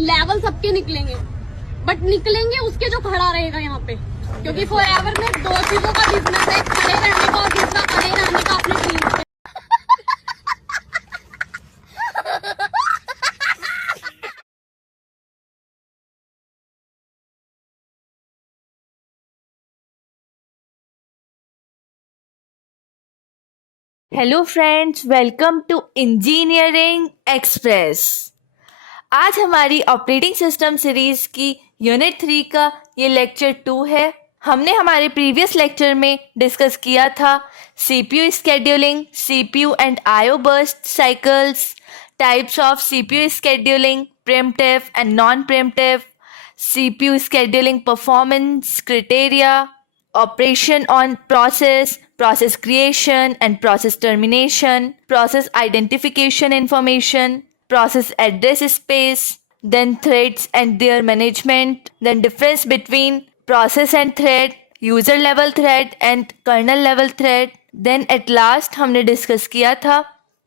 Level सबके निकलेंगे, but निकलेंगे उसके जो खड़ा रहेगा यहाँ पे, क्योंकि फॉरएवर में दो चीजों का बिजनेस है, खड़े रहने का और दूसरा खड़े रहने का अपने टीम पे। Hello friends, welcome to engineering express. आज हमारी ऑपरेटिंग सिस्टम सीरीज की यूनिट 3 का ये लेक्चर 2 है। हमने हमारे प्रीवियस लेक्चर में डिस्कस किया था CPU scheduling, CPU and IO burst cycles, types of CPU scheduling, pre-emptive and non pre-emptive, CPU scheduling performance criteria, operation on process creation and process termination, process identification information, process address space, then threads and their management, then difference between process and thread, user level thread and kernel level thread, then at last हमने discuss किया था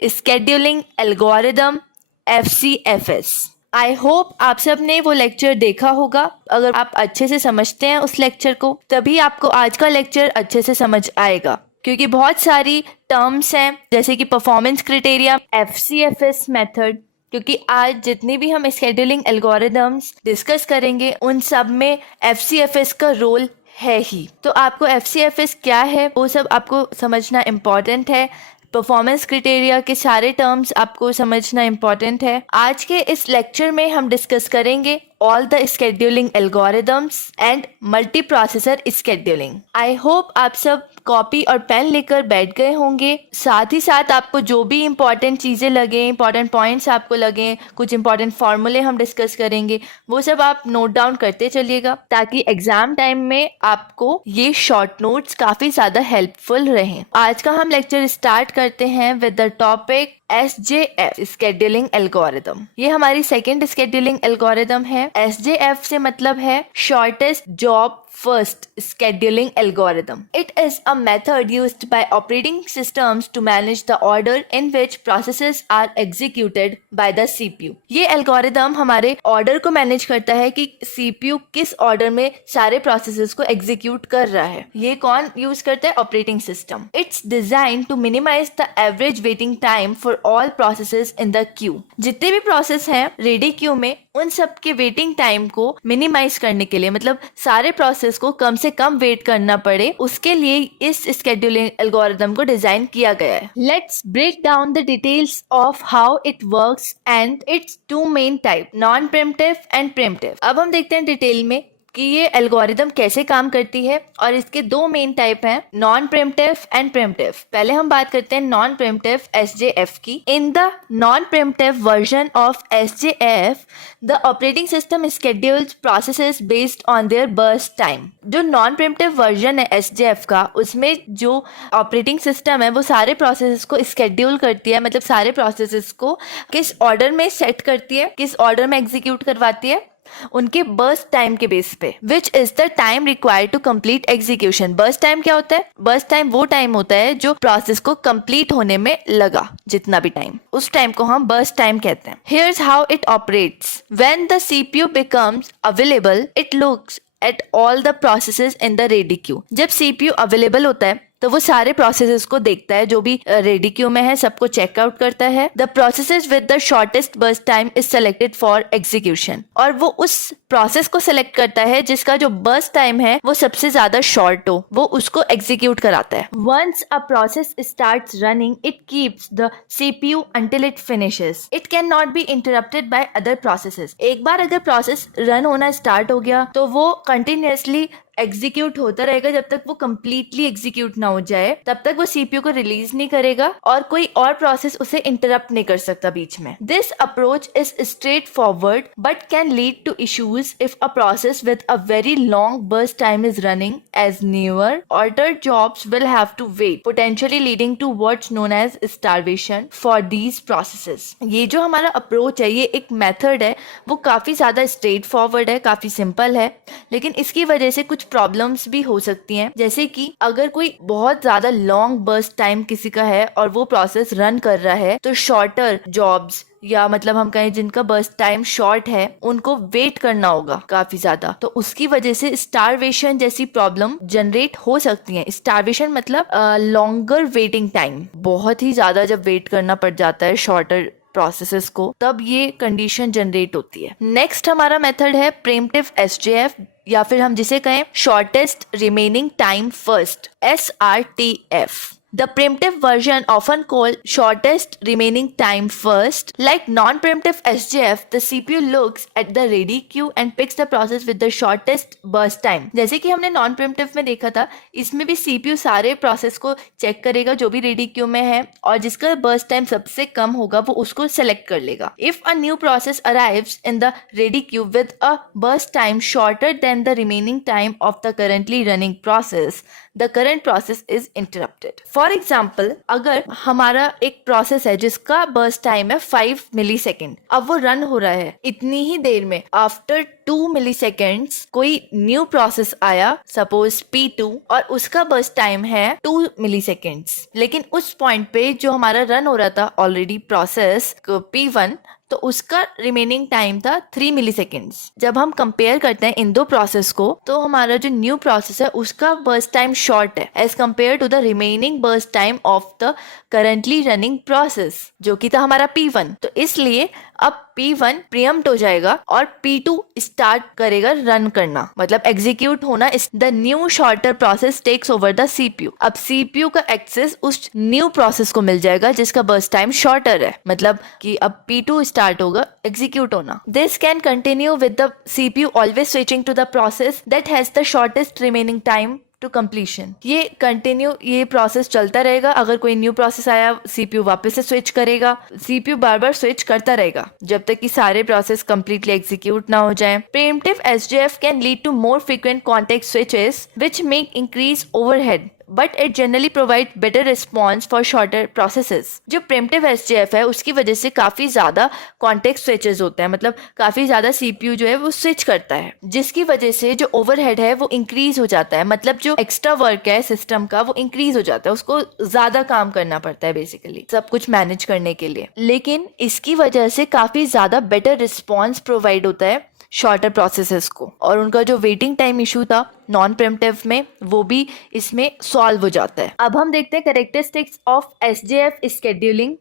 scheduling algorithm FCFS। I hope आप सब ने वो lecture देखा होगा। अगर आप अच्छे से समझते हैं उस लेक्चर को, तभी आपको आज का लेक्चर अच्छे से समझ आएगा, क्योंकि बहुत सारी टर्म्स हैं जैसे कि परफॉर्मेंस क्राइटेरिया, FCFS मेथड, क्योंकि आज जितनी भी हम शेड्यूलिंग एल्गोरिदम्स डिस्कस करेंगे उन सब में FCFS का रोल है ही। तो आपको FCFS क्या है वो सब आपको समझना इम्पॉर्टेंट है। परफॉर्मेंस क्राइटेरिया के सारे टर्म्स आपको समझना इम्पॉर्टेंट है। आज के इस लेक्चर में हम डिस्कस करेंगे all the scheduling algorithms and multi processor scheduling. I hope आप सब कॉपी और पेन लेकर बैठ गए होंगे। साथ ही साथ आपको जो भी इम्पॉर्टेंट चीज़ें लगे, इम्पॉर्टेंट पॉइंट्स आपको लगे, कुछ इम्पॉर्टेंट फार्मूले हम डिस्कस करेंगे, वो सब आप नोट डाउन करते चलिएगा, ताकि एग्जाम टाइम में आपको ये शॉर्ट नोट्स काफ़ी ज़्यादा हेल्पफुल रहें। आज का हम लेक्चर स्टार्ट करते हैं with the topic SJF scheduling algorithm. ये हमारी सेकेंड स्केड्यूलिंग एल्गोरिदम है। SJF से मतलब है shortest job first scheduling algorithm. It is a method used by operating systems to manage the order in which processes are executed by the CPU. ये algorithm हमारे order को manage करता है कि CPU किस order में सारे processes को execute कर रहा है। ये कौन use करता है? Operating system. It's designed to minimize the average waiting time for all processes in the queue. जितने भी process हैं ready queue में, उन सब के वेटिंग टाइम को मिनिमाइज करने के लिए, मतलब सारे प्रोसेस को कम से कम वेट करना पड़े, उसके लिए इस स्केड्यूलिंग एल्गोरिदम को डिजाइन किया गया है। Let's break down the details of how it works and its two main type, non preemptive and preemptive. अब हम देखते हैं डिटेल में कि ये एल्गोरिदम कैसे काम करती है, और इसके दो मेन टाइप हैं, नॉन प्रीएम्प्टिव एंड प्रीएम्प्टिव। पहले हम बात करते हैं नॉन प्रीएम्प्टिव SJF की। In the non pre-emptive version of SJF the operating system schedules processes based on there burst time. जो नॉन प्रीएम्प्टिव वर्जन है SJF का, उसमें जो ऑपरेटिंग सिस्टम है वो सारे प्रोसेसेस को स्केड्यूल करती है, मतलब सारे प्रोसेसेस को किस ऑर्डर में सेट करती है, किस ऑर्डर में एग्जीक्यूट करवाती है, उनके बर्स्ट टाइम के बेस पे, which is the time required to complete execution. Burst time क्या होता है? बर्स्ट टाइम वो टाइम होता है जो प्रोसेस को कंप्लीट होने में लगा, जितना भी टाइम, उस टाइम को हम बर्स्ट टाइम कहते हैं। Here's how it operates. When the CPU becomes available, it looks at all the processes in the ready queue. जब CPU अवेलेबल होता है तो वो सारे प्रोसेसेस को देखता है, जो भी रेडी क्यू में है सबको चेकआउट करता है। The processes with the shortest burst time is selected for execution, और वो उस प्रोसेस को सिलेक्ट करता है जिसका जो बर्स्ट टाइम है वो सबसे ज्यादा शॉर्ट हो, वो उसको एग्जीक्यूट कराता है। Once a process starts running, it keeps the CPU until it finishes. It can not be interrupted by other processes. एक बार अगर प्रोसेस रन होना स्टार्ट हो गया तो वो कंटिन्यूअसली एग्जीक्यूट होता रहेगा जब तक वो कंप्लीटली एग्जीक्यूट ना हो जाए, तब तक वो CPU को रिलीज नहीं करेगा और कोई और प्रोसेस उसे इंटरप्ट नहीं कर सकता बीच में। This approach is straight forward but can lead to issues if a process with a very long burst time is running, as newer order jobs will have to wait, potentially leading to what's known as starvation for these processes. ये जो हमारा approach है, ये एक method है, वो काफी ज्यादा स्ट्रेट फॉरवर्ड है, काफी सिंपल है, लेकिन इसकी वजह से कुछ प्रॉब्लम्स भी हो सकती हैं, जैसे कि अगर कोई बहुत ज्यादा लॉन्ग बर्स्ट टाइम किसी का है और वो प्रोसेस रन कर रहा है, तो शॉर्टर जॉब्स या मतलब हम कहें जिनका बर्स्ट टाइम शॉर्ट है उनको वेट करना होगा काफी ज्यादा, तो उसकी वजह से स्टारवेशन जैसी प्रॉब्लम जनरेट हो सकती है। स्टारवेशन मतलब लॉन्गर वेटिंग टाइम, बहुत ही ज्यादा जब वेट करना पड़ जाता है शॉर्टर प्रोसेसेस को, तब ये कंडीशन जनरेट होती है। नेक्स्ट हमारा मेथड है प्रीएम्प्टिव एसजेएफ, या फिर हम जिसे कहें shortest remaining time first, SRTF. The preemptive version, often called shortest remaining time first, like non-preemptive SJF, the CPU looks at the ready queue and picks the process with the shortest burst time. जैसे कि हमने non-preemptive में देखा था, इसमें भी CPU सारे process को चेक करेगा जो भी रेडी क्यू में है, और जिसका burst time सबसे कम होगा वो उसको सेलेक्ट कर लेगा. If a new process arrives in the ready queue with a burst time shorter than the remaining time of the currently running process, the current process is interrupted. For example, अगर हमारा एक process है जिसका burst time है 5 millisecond, अब वो run हो रहा है, इतनी ही देर में आफ्टर 2 मिलीसेकेंड्स कोई न्यू प्रोसेस आया, सपोज P2, और उसका बर्स्ट टाइम है 2 मिलीसेकेंड्स, लेकिन उस पॉइंट पे जो हमारा रन हो रहा था ऑलरेडी प्रोसेस P1, तो उसका रिमेनिंग टाइम था 3 मिलीसेकेंड्स। जब हम कंपेयर करते हैं इन दो प्रोसेस को, तो हमारा जो न्यू प्रोसेस है उसका बर्स्ट टाइम शॉर्ट है as compare to the remaining burst time of the currently running process, जो कि था हमारा P1। तो इसलिए अब P1 प्रीएम्प्ट हो जाएगा और P2 स्टार्ट करेगा रन करना, मतलब एग्जीक्यूट होना। The new shorter process takes over the CPU। अब CPU का एक्सेस उस न्यू प्रोसेस को मिल जाएगा जिसका बर्स्ट टाइम शॉर्टर है, मतलब कि अब P2 स्टार्ट होगा एग्जीक्यूट होना। This can continue with the CPU always switching to the process that has the shortest remaining time to completion. ये कंटिन्यू ये प्रोसेस चलता रहेगा, अगर कोई न्यू प्रोसेस आया CPU वापस से स्विच करेगा, CPU बार बार स्विच करता रहेगा जब तक कि सारे प्रोसेस कंप्लीटली एग्जीक्यूट ना हो जाए। Preemptive SJF can lead to more frequent context switches which make increase overhead, but it generally provide better response for shorter processes. जो प्रीएम्प्टिव SJF है उसकी वजह से काफी ज्यादा कॉन्टेक्स्ट स्विचेस होते हैं, मतलब काफी ज्यादा CPU जो है वो स्विच करता है, जिसकी वजह से जो ओवरहेड है वो इंक्रीज हो जाता है, मतलब जो एक्स्ट्रा वर्क है सिस्टम का वो इंक्रीज हो जाता है, उसको ज्यादा काम करना पड़ता है बेसिकली सब कुछ मैनेज करने के लिए। लेकिन इसकी वजह से काफी ज्यादा बेटर रिस्पॉन्स प्रोवाइड होता है शॉर्टर प्रोसेसेस को, और उनका जो वेटिंग टाइम इशू था नॉन प्रीएम्प्टिव में वो भी इसमें सॉल्व हो जाता है। अब हम देखते हैं कैरेक्टरिस्टिक्स ऑफ SJF स्केड्यूलिंग।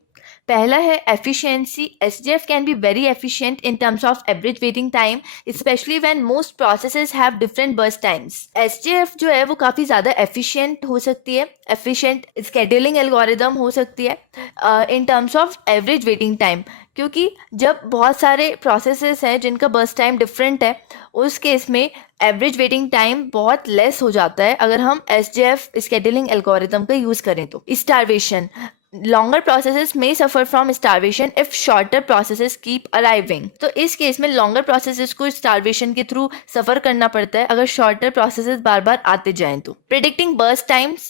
पहला है efficiency. SJF can be very efficient in terms of average waiting time, specially when most processes have different burst times. SJF जो है वो काफ़ी ज़्यादा एफिशिएंट हो सकती है, एफिशिएंट स्केड्यूलिंग एल्गोरिदम हो सकती है in terms of average waiting time, क्योंकि जब बहुत सारे प्रोसेसेस हैं जिनका बर्स्ट टाइम डिफरेंट है, उस केस में एवरेज वेटिंग टाइम बहुत लेस हो जाता है अगर हम SJF स्केड्यूलिंग एल्गोरिदम का यूज़ करें तो। Starvation, longer processes may suffer from starvation if shorter processes keep arriving। तो इस केस में longer processes को starvation के थ्रू सफर करना पड़ता है अगर shorter processes बार बार आते जाएं तो। predicting burst times,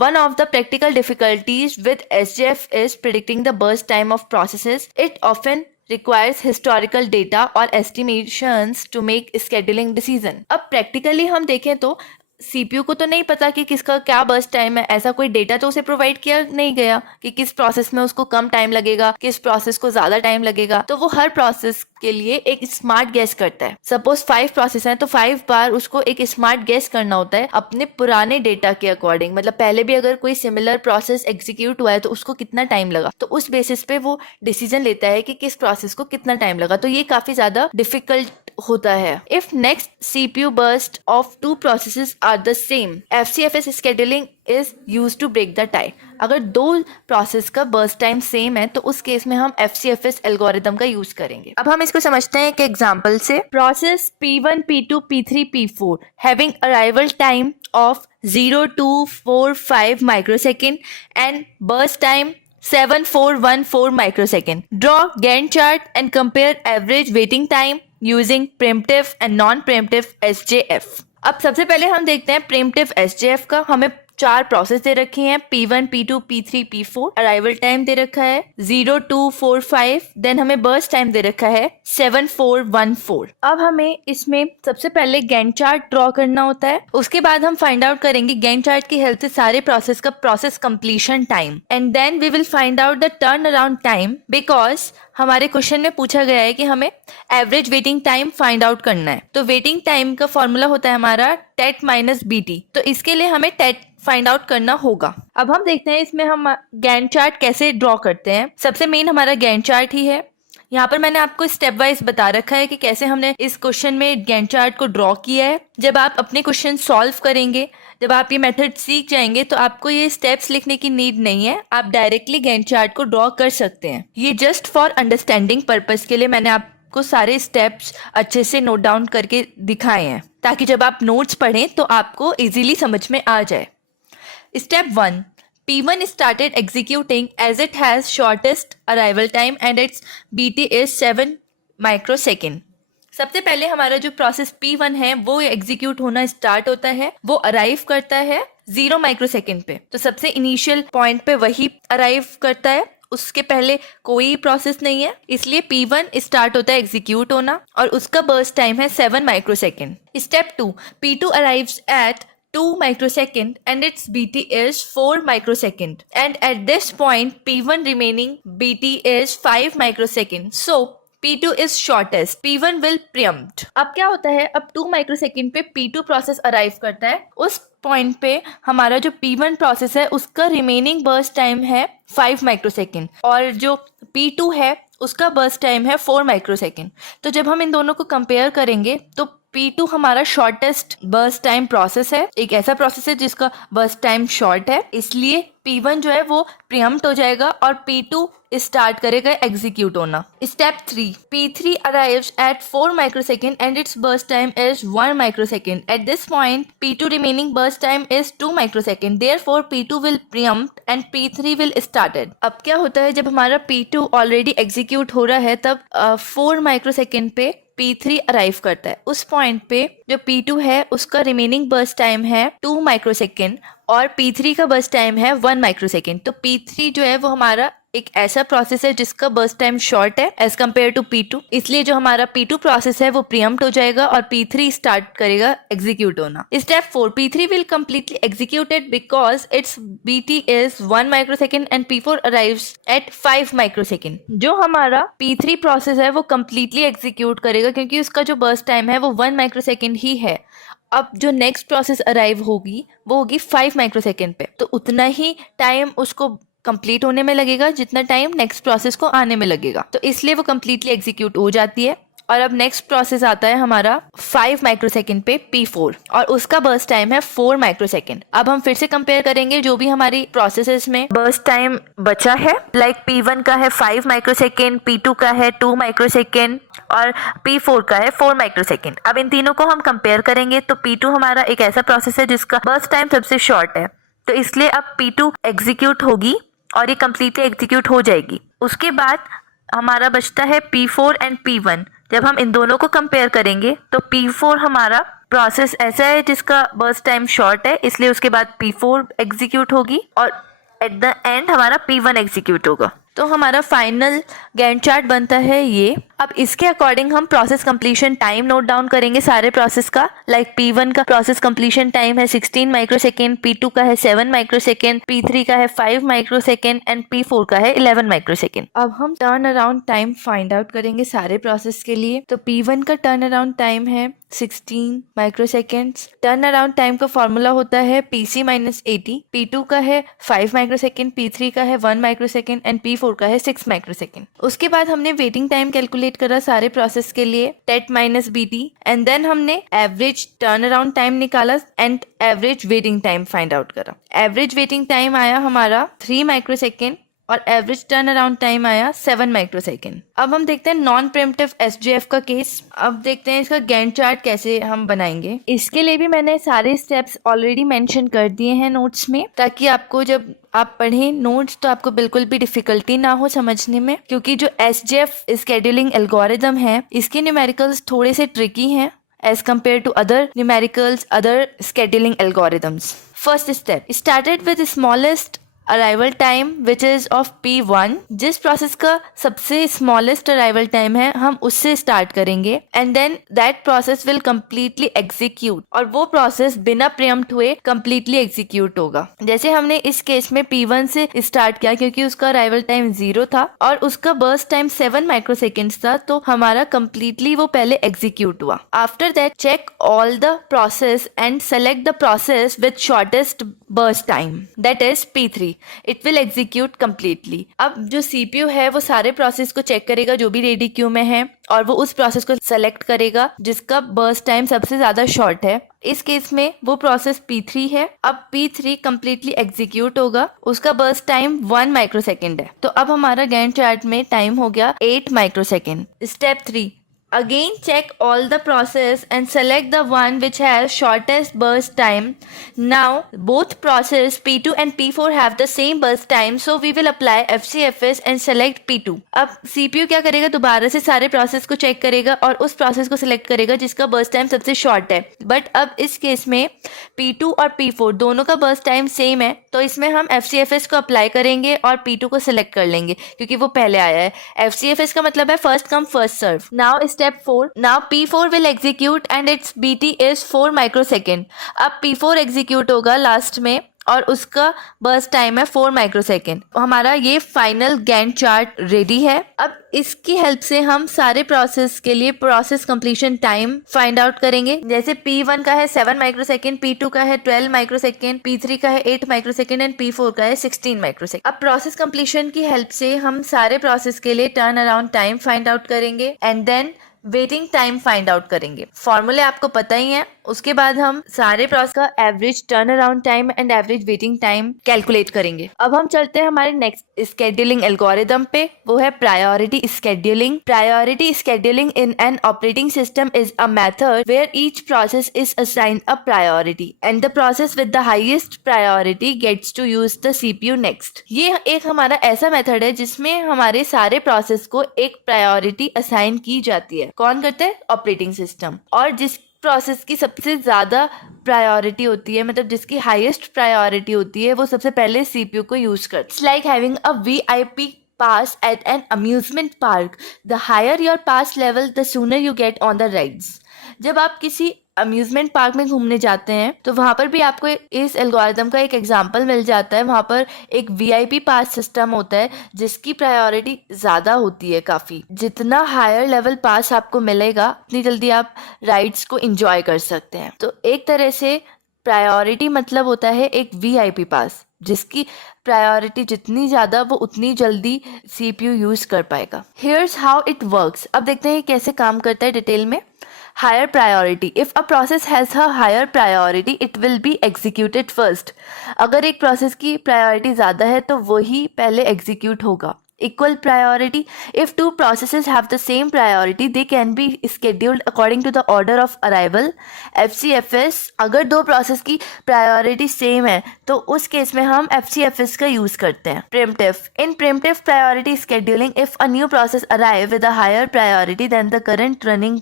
one of the practical difficulties with SJF is predicting the burst time of processes. It often requires historical data or estimations to make scheduling decision। अब practically हम देखें तो CPU को तो नहीं पता कि किसका क्या बर्स्ट टाइम है, ऐसा कोई डेटा तो उसे प्रोवाइड किया नहीं गया कि किस प्रोसेस में उसको कम टाइम लगेगा, किस प्रोसेस को ज्यादा टाइम लगेगा, तो वो हर प्रोसेस के लिए एक स्मार्ट गेस करता है। सपोज 5 प्रोसेस हैं तो 5 बार उसको एक स्मार्ट गेस करना होता है अपने पुराने डेटा के अकॉर्डिंग, मतलब पहले भी अगर कोई सिमिलर प्रोसेस एग्जीक्यूट हुआ है तो उसको कितना टाइम लगा, तो उस बेसिस पे वो डिसीजन लेता है कि किस प्रोसेस को कितना टाइम लगा, तो ये काफी ज्यादा डिफिकल्ट होता है। If next CPU burst of 2 processes are the same, FCFS scheduling is used to break the tie। अगर 2 प्रोसेस का बर्स्ट टाइम सेम है तो उस केस में हम FCFS एल्गोरिदम का यूज करेंगे। अब हम इसको समझते हैं एक एग्जांपल से। Process P1, P2, P3, P4 having arrival time of 0245 microsecond and burst time 7414 microsecond। Draw Gantt chart and compare average waiting time using preemptive and non-preemptive SJF। अब सबसे पहले हम देखते हैं प्रीएम्प्टिव SJF का। हमें 4 प्रोसेस दे रखी हैं, P1, P2, P3, P4। Arrival time दे रखा है 0, 2, 4, 5। देन हमें बर्स्ट टाइम दे रखा है 7, 4, 1, 4। अब हमें इसमें सबसे पहले गैंट चार्ट ड्रॉ करना होता है। उसके बाद हम फाइंड आउट करेंगे गैंट चार्ट की हेल्प से सारे प्रोसेस का process completion time, and then we will find out the turn around time, because हमारे क्वेश्चन में पूछा गया है कि हमें average waiting time find out करना है। तो वेटिंग टाइम का फॉर्मूला होता है हमारा टेट माइनस बीटी, तो इसके लिए हमें टेट फाइंड आउट करना होगा। अब हम देखते हैं इसमें हम गैंट चार्ट कैसे ड्रॉ करते हैं। सबसे मेन हमारा गैंट चार्ट ही है। यहाँ पर मैंने आपको स्टेप वाइज बता रखा है कि कैसे हमने इस क्वेश्चन में गैंट चार्ट को ड्रॉ किया है। जब आप अपने क्वेश्चन सॉल्व करेंगे, जब आप ये मेथड सीख जाएंगे, तो आपको ये स्टेप्स लिखने की नीड नहीं है, आप डायरेक्टली गैंट चार्ट को ड्रॉ कर सकते हैं। ये जस्ट फॉर अंडरस्टैंडिंग पर्पस के लिए मैंने आपको सारे स्टेप्स अच्छे से नोट डाउन करके दिखाए हैं, ताकि जब आप नोट्स पढ़ें तो आपको इजीली समझ में आ जाए। Step 1, P1 started executing as it has shortest arrival time and its BT is 7 microsecond। सबसे पहले हमारा जो प्रोसेस P1 है वो एग्जीक्यूट होना स्टार्ट होता है, वो अराइव करता है 0 माइक्रोसेकेंड पे। तो सबसे इनिशियल पॉइंट पे वही अराइव करता है, उसके पहले कोई प्रोसेस नहीं है, इसलिए P1 स्टार्ट होता है एग्जीक्यूट होना और उसका बर्स्ट टाइम है 7 microsecond. Step 2, P2 arrives at 2 microsecond and its BT is 4 microsecond, and at this point P1 remaining BT is 5 microsecond, so P2 is shortest, P1 will preempt। अब क्या होता है, अब 2 माइक्रोसेकेंड पे P2 प्रोसेस अराइव करता है। उस point पे हमारा जो P1 प्रोसेस है उसका रिमेनिंग बर्स्ट टाइम है 5 माइक्रोसेकेंड और जो P2 है उसका बर्स्ट टाइम है 4 माइक्रोसेकेंड। तो जब हम इन दोनों को कंपेयर करेंगे तो P2 हमारा शॉर्टेस्ट बर्स्ट टाइम प्रोसेस है, एक ऐसा प्रोसेस है जिसका बर्स्ट टाइम शॉर्ट है, इसलिए P1 जो है वो प्रीएम्प्ट हो जाएगा और P2 स्टार्ट करेगा एग्जीक्यूट होना। Step 3, P3 arrives at 4 microsecond and its burst time is 1 microsecond. At this point P2 remaining burst time is 2 microsecond, therefore P2 will preempt and P3 will started। अब क्या होता है, जब हमारा P2 already execute हो रहा है तब 4 माइक्रोसेकेंड पे P3 अराइव करता है। उस पॉइंट पे जो P2 है उसका रिमेनिंग बर्स्ट टाइम है 2 माइक्रोसेकेंड और P3 का बर्स्ट टाइम है 1 माइक्रोसेकेंड। तो P3 जो है वो हमारा एक ऐसा प्रोसेस है जिसका बर्स्ट टाइम शॉर्ट है एज कम्पेयर टू P2, इसलिए जो हमारा P2 प्रोसेस है वो प्रीएम्प्ट हो जाएगा और P3 स्टार्ट करेगा एग्जीक्यूट होना। Step 4, P3 will completely executed because it's BT is 1 microsecond and P4 arrives eight 5 microsecond. जो हमारा P3 प्रोसेस है वो कम्प्लीटली एग्जीक्यूट करेगा क्योंकि उसका जो बर्स्ट टाइम है वो 1 माइक्रोसेकेंड ही है। अब जो नेक्स्ट प्रोसेस अराइव होगी वो होगी 5 माइक्रोसेकेंड पे, तो उतना ही टाइम उसको कंप्लीट होने में लगेगा जितना टाइम नेक्स्ट प्रोसेस को आने में लगेगा, तो इसलिए वो कंप्लीटली एग्जीक्यूट हो जाती है। और अब नेक्स्ट प्रोसेस आता है हमारा 5 माइक्रोसेकेंड पे P4 और उसका बर्स्ट टाइम है 4 माइक्रोसेकेंड। अब हम फिर से कंपेयर करेंगे जो भी हमारी प्रोसेसेस में बर्स्ट टाइम बचा है, लाइक P1 का है 5 माइक्रोसेकेंड, P2 का है 2 माइक्रोसेकेंड और P4 का है 4 माइक्रोसेकेंड। अब इन तीनों को हम कंपेयर करेंगे तो P2 हमारा एक ऐसा प्रोसेस है जिसका बर्स्ट टाइम सबसे शॉर्ट है, तो इसलिए अब P2 एग्जीक्यूट होगी और ये कम्प्लीटली एग्जीक्यूट हो जाएगी। उसके बाद हमारा बचता है P4 एंड P1। जब हम इन दोनों को कंपेयर करेंगे तो P4 हमारा प्रोसेस ऐसा है जिसका बर्स्ट टाइम शॉर्ट है, इसलिए उसके बाद P4 एग्जीक्यूट होगी और एट द एंड हमारा P1 एग्जीक्यूट होगा। तो हमारा फाइनल गैंट चार्ट बनता है ये। अब इसके अकॉर्डिंग हम process completion time note down करेंगे सारे प्रोसेस का, लाइक P1 का प्रोसेस कंप्लीशन टाइम है 16 माइक्रोसेकेंड, P2 का है 7 माइक्रोसेकेंड, P3 का है 5 माइक्रोसेकेंड एंड P4 का है 11 माइक्रोसेकेंड। अब हम turn around time find out करेंगे सारे प्रोसेस के लिए। तो P1 का टर्न अराउंड टाइम है 16 माइक्रोसेकेंड्स। टर्न अराउंड टाइम का फॉर्मूला होता है PC माइनस 80। P2 का है 5 माइक्रोसेकेंड, P3 का है 1 माइक्रोसेकेंड एंड P4 का है 6 माइक्रोसेकेंड। उसके बाद हमने वेटिंग टाइम कैलकुलेट करा सारे प्रोसेस के लिए, TAT minus BT, and then हमने एवरेज टर्न अराउंड टाइम निकाला and average waiting time find out करा। एवरेज वेटिंग टाइम आया हमारा 3 माइक्रोसेकेंड और एवरेज टर्न अराउंड टाइम आया 7 माइक्रोसेकेंड। अब हम देखते हैं नॉन प्रीएम्प्टिव SJF का केस। अब देखते हैं इसका गैंट चार्ट कैसे हम बनाएंगे। इसके लिए भी मैंने सारे स्टेप्स ऑलरेडी मेंशन कर दिए हैं नोट्स में, ताकि आपको जब आप पढ़ें नोट्स तो आपको बिल्कुल भी डिफिकल्टी ना हो समझने में, क्योंकि जो SJF स्केड्यूलिंग एल्गोरिदम है इसके न्यूमेरिकल्स थोड़े से ट्रिकी हैं as compared to other numericals, other scheduling algorithms. First step started with the smallest arrival time which is of P1। जिस प्रोसेस का सबसे स्मॉलेस्ट अराइवल टाइम है हम उससे स्टार्ट करेंगे and then that process will completely execute, और वो process बिना प्रीएम्प्ट हुए कम्प्लीटली एग्जीक्यूट होगा। जैसे हमने इस केस में P1 से स्टार्ट किया क्योंकि उसका अराइवल टाइम 0 था और उसका बर्स्ट टाइम 7 माइक्रोसेकेंड्स था, तो हमारा कम्प्लीटली वो पहले एग्जीक्यूट हुआ। After that check all the process and select the process with shortest burst time, that is P3। It will execute completely. अब जो CPU है वो सारे प्रोसेस को चेक करेगा जो भी रेडी क्यू में है, और वो उस प्रोसेस को सेलेक्ट करेगा जिसका बर्स्ट टाइम सबसे ज्यादा शॉर्ट है। इस केस में वो प्रोसेस P3 है। अब P3 कम्प्लीटली एग्जीक्यूट होगा, उसका बर्स्ट टाइम 1 माइक्रोसेकेंड है। तो अब हमारा गैंट चार्ट में टाइम हो गया 8 microsecond. Step 3, again check all the process and select the one which has shortest burst time. Now both process P2 and P4 have the same burst time, so we will apply FCFS and select P2. अब CPU क्या करेगा, दोबारा से सारे process को check करेगा और उस प्रोसेस को सिलेक्ट करेगा जिसका बर्स्ट टाइम सबसे शॉर्ट है। बट अब इस केस में P2 और P4 दोनों का बर्स्ट टाइम सेम है, तो इसमें हम FCFS को अप्लाई करेंगे और P2 को सिलेक्ट कर लेंगे क्योंकि वो पहले आया है। FCFS का मतलब है first come first serve. Now Step 4. Now P4 will execute and its BT is 4 microsecond. अब P4 एग्जीक्यूट होगा लास्ट में और उसका बर्स्ट टाइम है 4 माइक्रोसेकेंड। हमारा ये फाइनल गैंट चार्ट रेडी है। अब इसकी हेल्प से हम सारे प्रोसेस के लिए process completion time find out करेंगे। जैसे P1 का है 7 माइक्रोसेकेंड, P2 का है 12 माइक्रोसेकेंड, P3 का है 8 माइक्रोसेकेंड एंड P4 का है 16 माइक्रोसेकेंड। अब प्रोसेस कंप्लीशन की हेल्प से हम सारे प्रोसेस के लिए turn around time find out करेंगे and then waiting time find out करेंगे। फॉर्मूले आपको पता ही है। उसके बाद हम सारे प्रोसेस का average turn around time and average waiting time calculate करेंगे। अब हम चलते हैं हमारे नेक्स्ट स्केड्यूलिंग एल्गोरिथम पे, वो है priority scheduling. Priority scheduling in an operating system is a method where each process is assigned a priority and the process with the highest priority gets to use the CPU next. ये एक हमारा ऐसा method है जिसमें हमारे सारे process को एक प्रायोरिटी असाइन की जाती है। कौन करता है? Operating system. और जिस प्रोसेस की सबसे ज़्यादा प्रायोरिटी होती है, मतलब जिसकी हाईएस्ट प्रायोरिटी होती है, वो सबसे पहले CPU को यूज करता है। It's like having a VIP pass at an amusement park. The higher your pass level, the sooner you get on the rides. जब आप किसी अम्यूजमेंट पार्क में घूमने जाते हैं तो वहाँ पर भी आपको इस एल्गोरिथम का एक एग्जांपल मिल जाता है। वहाँ पर एक VIP पास सिस्टम होता है जिसकी प्रायोरिटी ज़्यादा होती है काफ़ी। जितना हायर लेवल पास आपको मिलेगा उतनी जल्दी आप राइड्स को एंजॉय कर सकते हैं। तो एक तरह से प्रायोरिटी मतलब होता है एक VIP पास, जिसकी प्रायोरिटी जितनी ज़्यादा वो उतनी जल्दी CPU यूज़ कर पाएगा। Here's how it works. अब देखते हैं कैसे काम करता है डिटेल में। Higher priority. If a process has a higher priority, it will be executed first. अगर एक प्रोसेस की प्रायोरिटी ज़्यादा है तो वही पहले एग्जीक्यूट होगा। Equal priority. If two processes have the same priority, they can be scheduled according to the order of arrival. FCFS. अगर दो प्रोसेस की प्रायोरिटी सेम है तो उस केस में हम FCFS का यूज करते हैं। Preemptive. In preemptive priority scheduling, if a new process arrive with a higher priority than the current running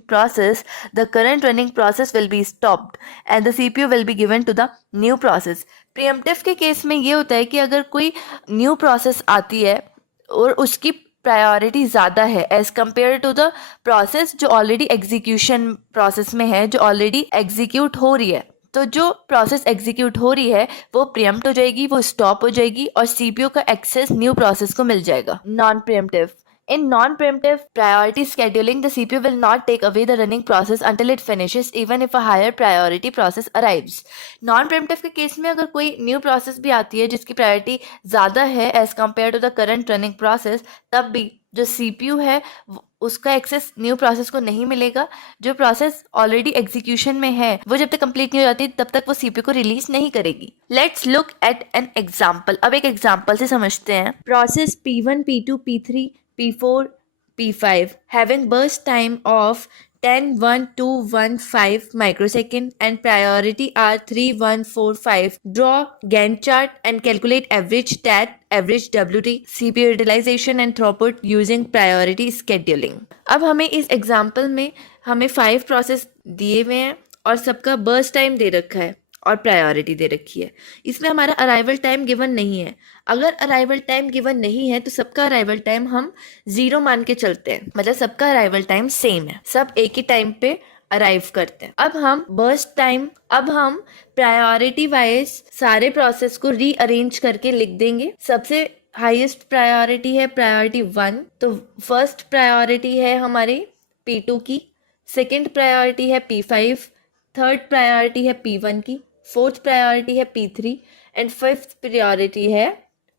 process will be stopped and the CPU will be given to the new process. Preemptive के case में ये होता है कि अगर कोई new process आती है और उसकी प्रायोरिटी ज़्यादा है as compare to the process जो ऑलरेडी एग्जीक्यूशन प्रोसेस में है, जो ऑलरेडी एग्जीक्यूट हो रही है, तो जो प्रोसेस एग्जीक्यूट हो रही है वो प्रीएम्प्ट हो जाएगी, वो स्टॉप हो जाएगी और CPU का एक्सेस न्यू प्रोसेस को मिल जाएगा। Non pre-emptive. In non-preemptive priority scheduling, the CPU will not take away the running process until it finishes, even if a higher priority process arrives. Non-preemptive के case में अगर कोई new process भी आती है जिसकी प्रायोरिटी ज़्यादा है as compare to the current running process, तब भी जो CPU है उसका एक्सेस न्यू प्रोसेस को नहीं मिलेगा। जो प्रोसेस ऑलरेडी एग्जीक्यूशन में है वो जब तक कंप्लीट नहीं हो जाती तब तक वो CPU को रिलीज नहीं करेगी। Let's look at an example. अब एक एग्जाम्पल से समझते हैं। Process P1, P2, P3, P4, P5 having burst time of 10, 1, 2, 1, 5 microsecond and priority are 3, 1, 4, 5. Draw Gantt chart and calculate average TAT, average WT, CPU utilization and throughput using priority scheduling. अब हमें इस example में हमें 5 process दिए हुए हैं और सबका बर्स्ट टाइम दे रखा है और प्रायोरिटी दे रखी है। इसमें हमारा अराइवल टाइम गिवन नहीं है। अगर अराइवल टाइम गिवन नहीं है तो सबका अराइवल टाइम हम 0 मान के चलते हैं, मतलब सबका अराइवल टाइम सेम है, सब एक ही टाइम पे अराइव करते हैं। अब हम प्रायोरिटी वाइज सारे प्रोसेस को रीअरेंज करके लिख देंगे। सबसे हाईएस्ट प्रायोरिटी है प्रायोरिटी 1, तो फर्स्ट प्रायोरिटी है हमारे P2 की, सेकंड प्रायोरिटी है P5, थर्ड प्रायोरिटी है P1 की, फोर्थ प्रायोरिटी है P3 एंड फिफ्थ प्रायोरिटी है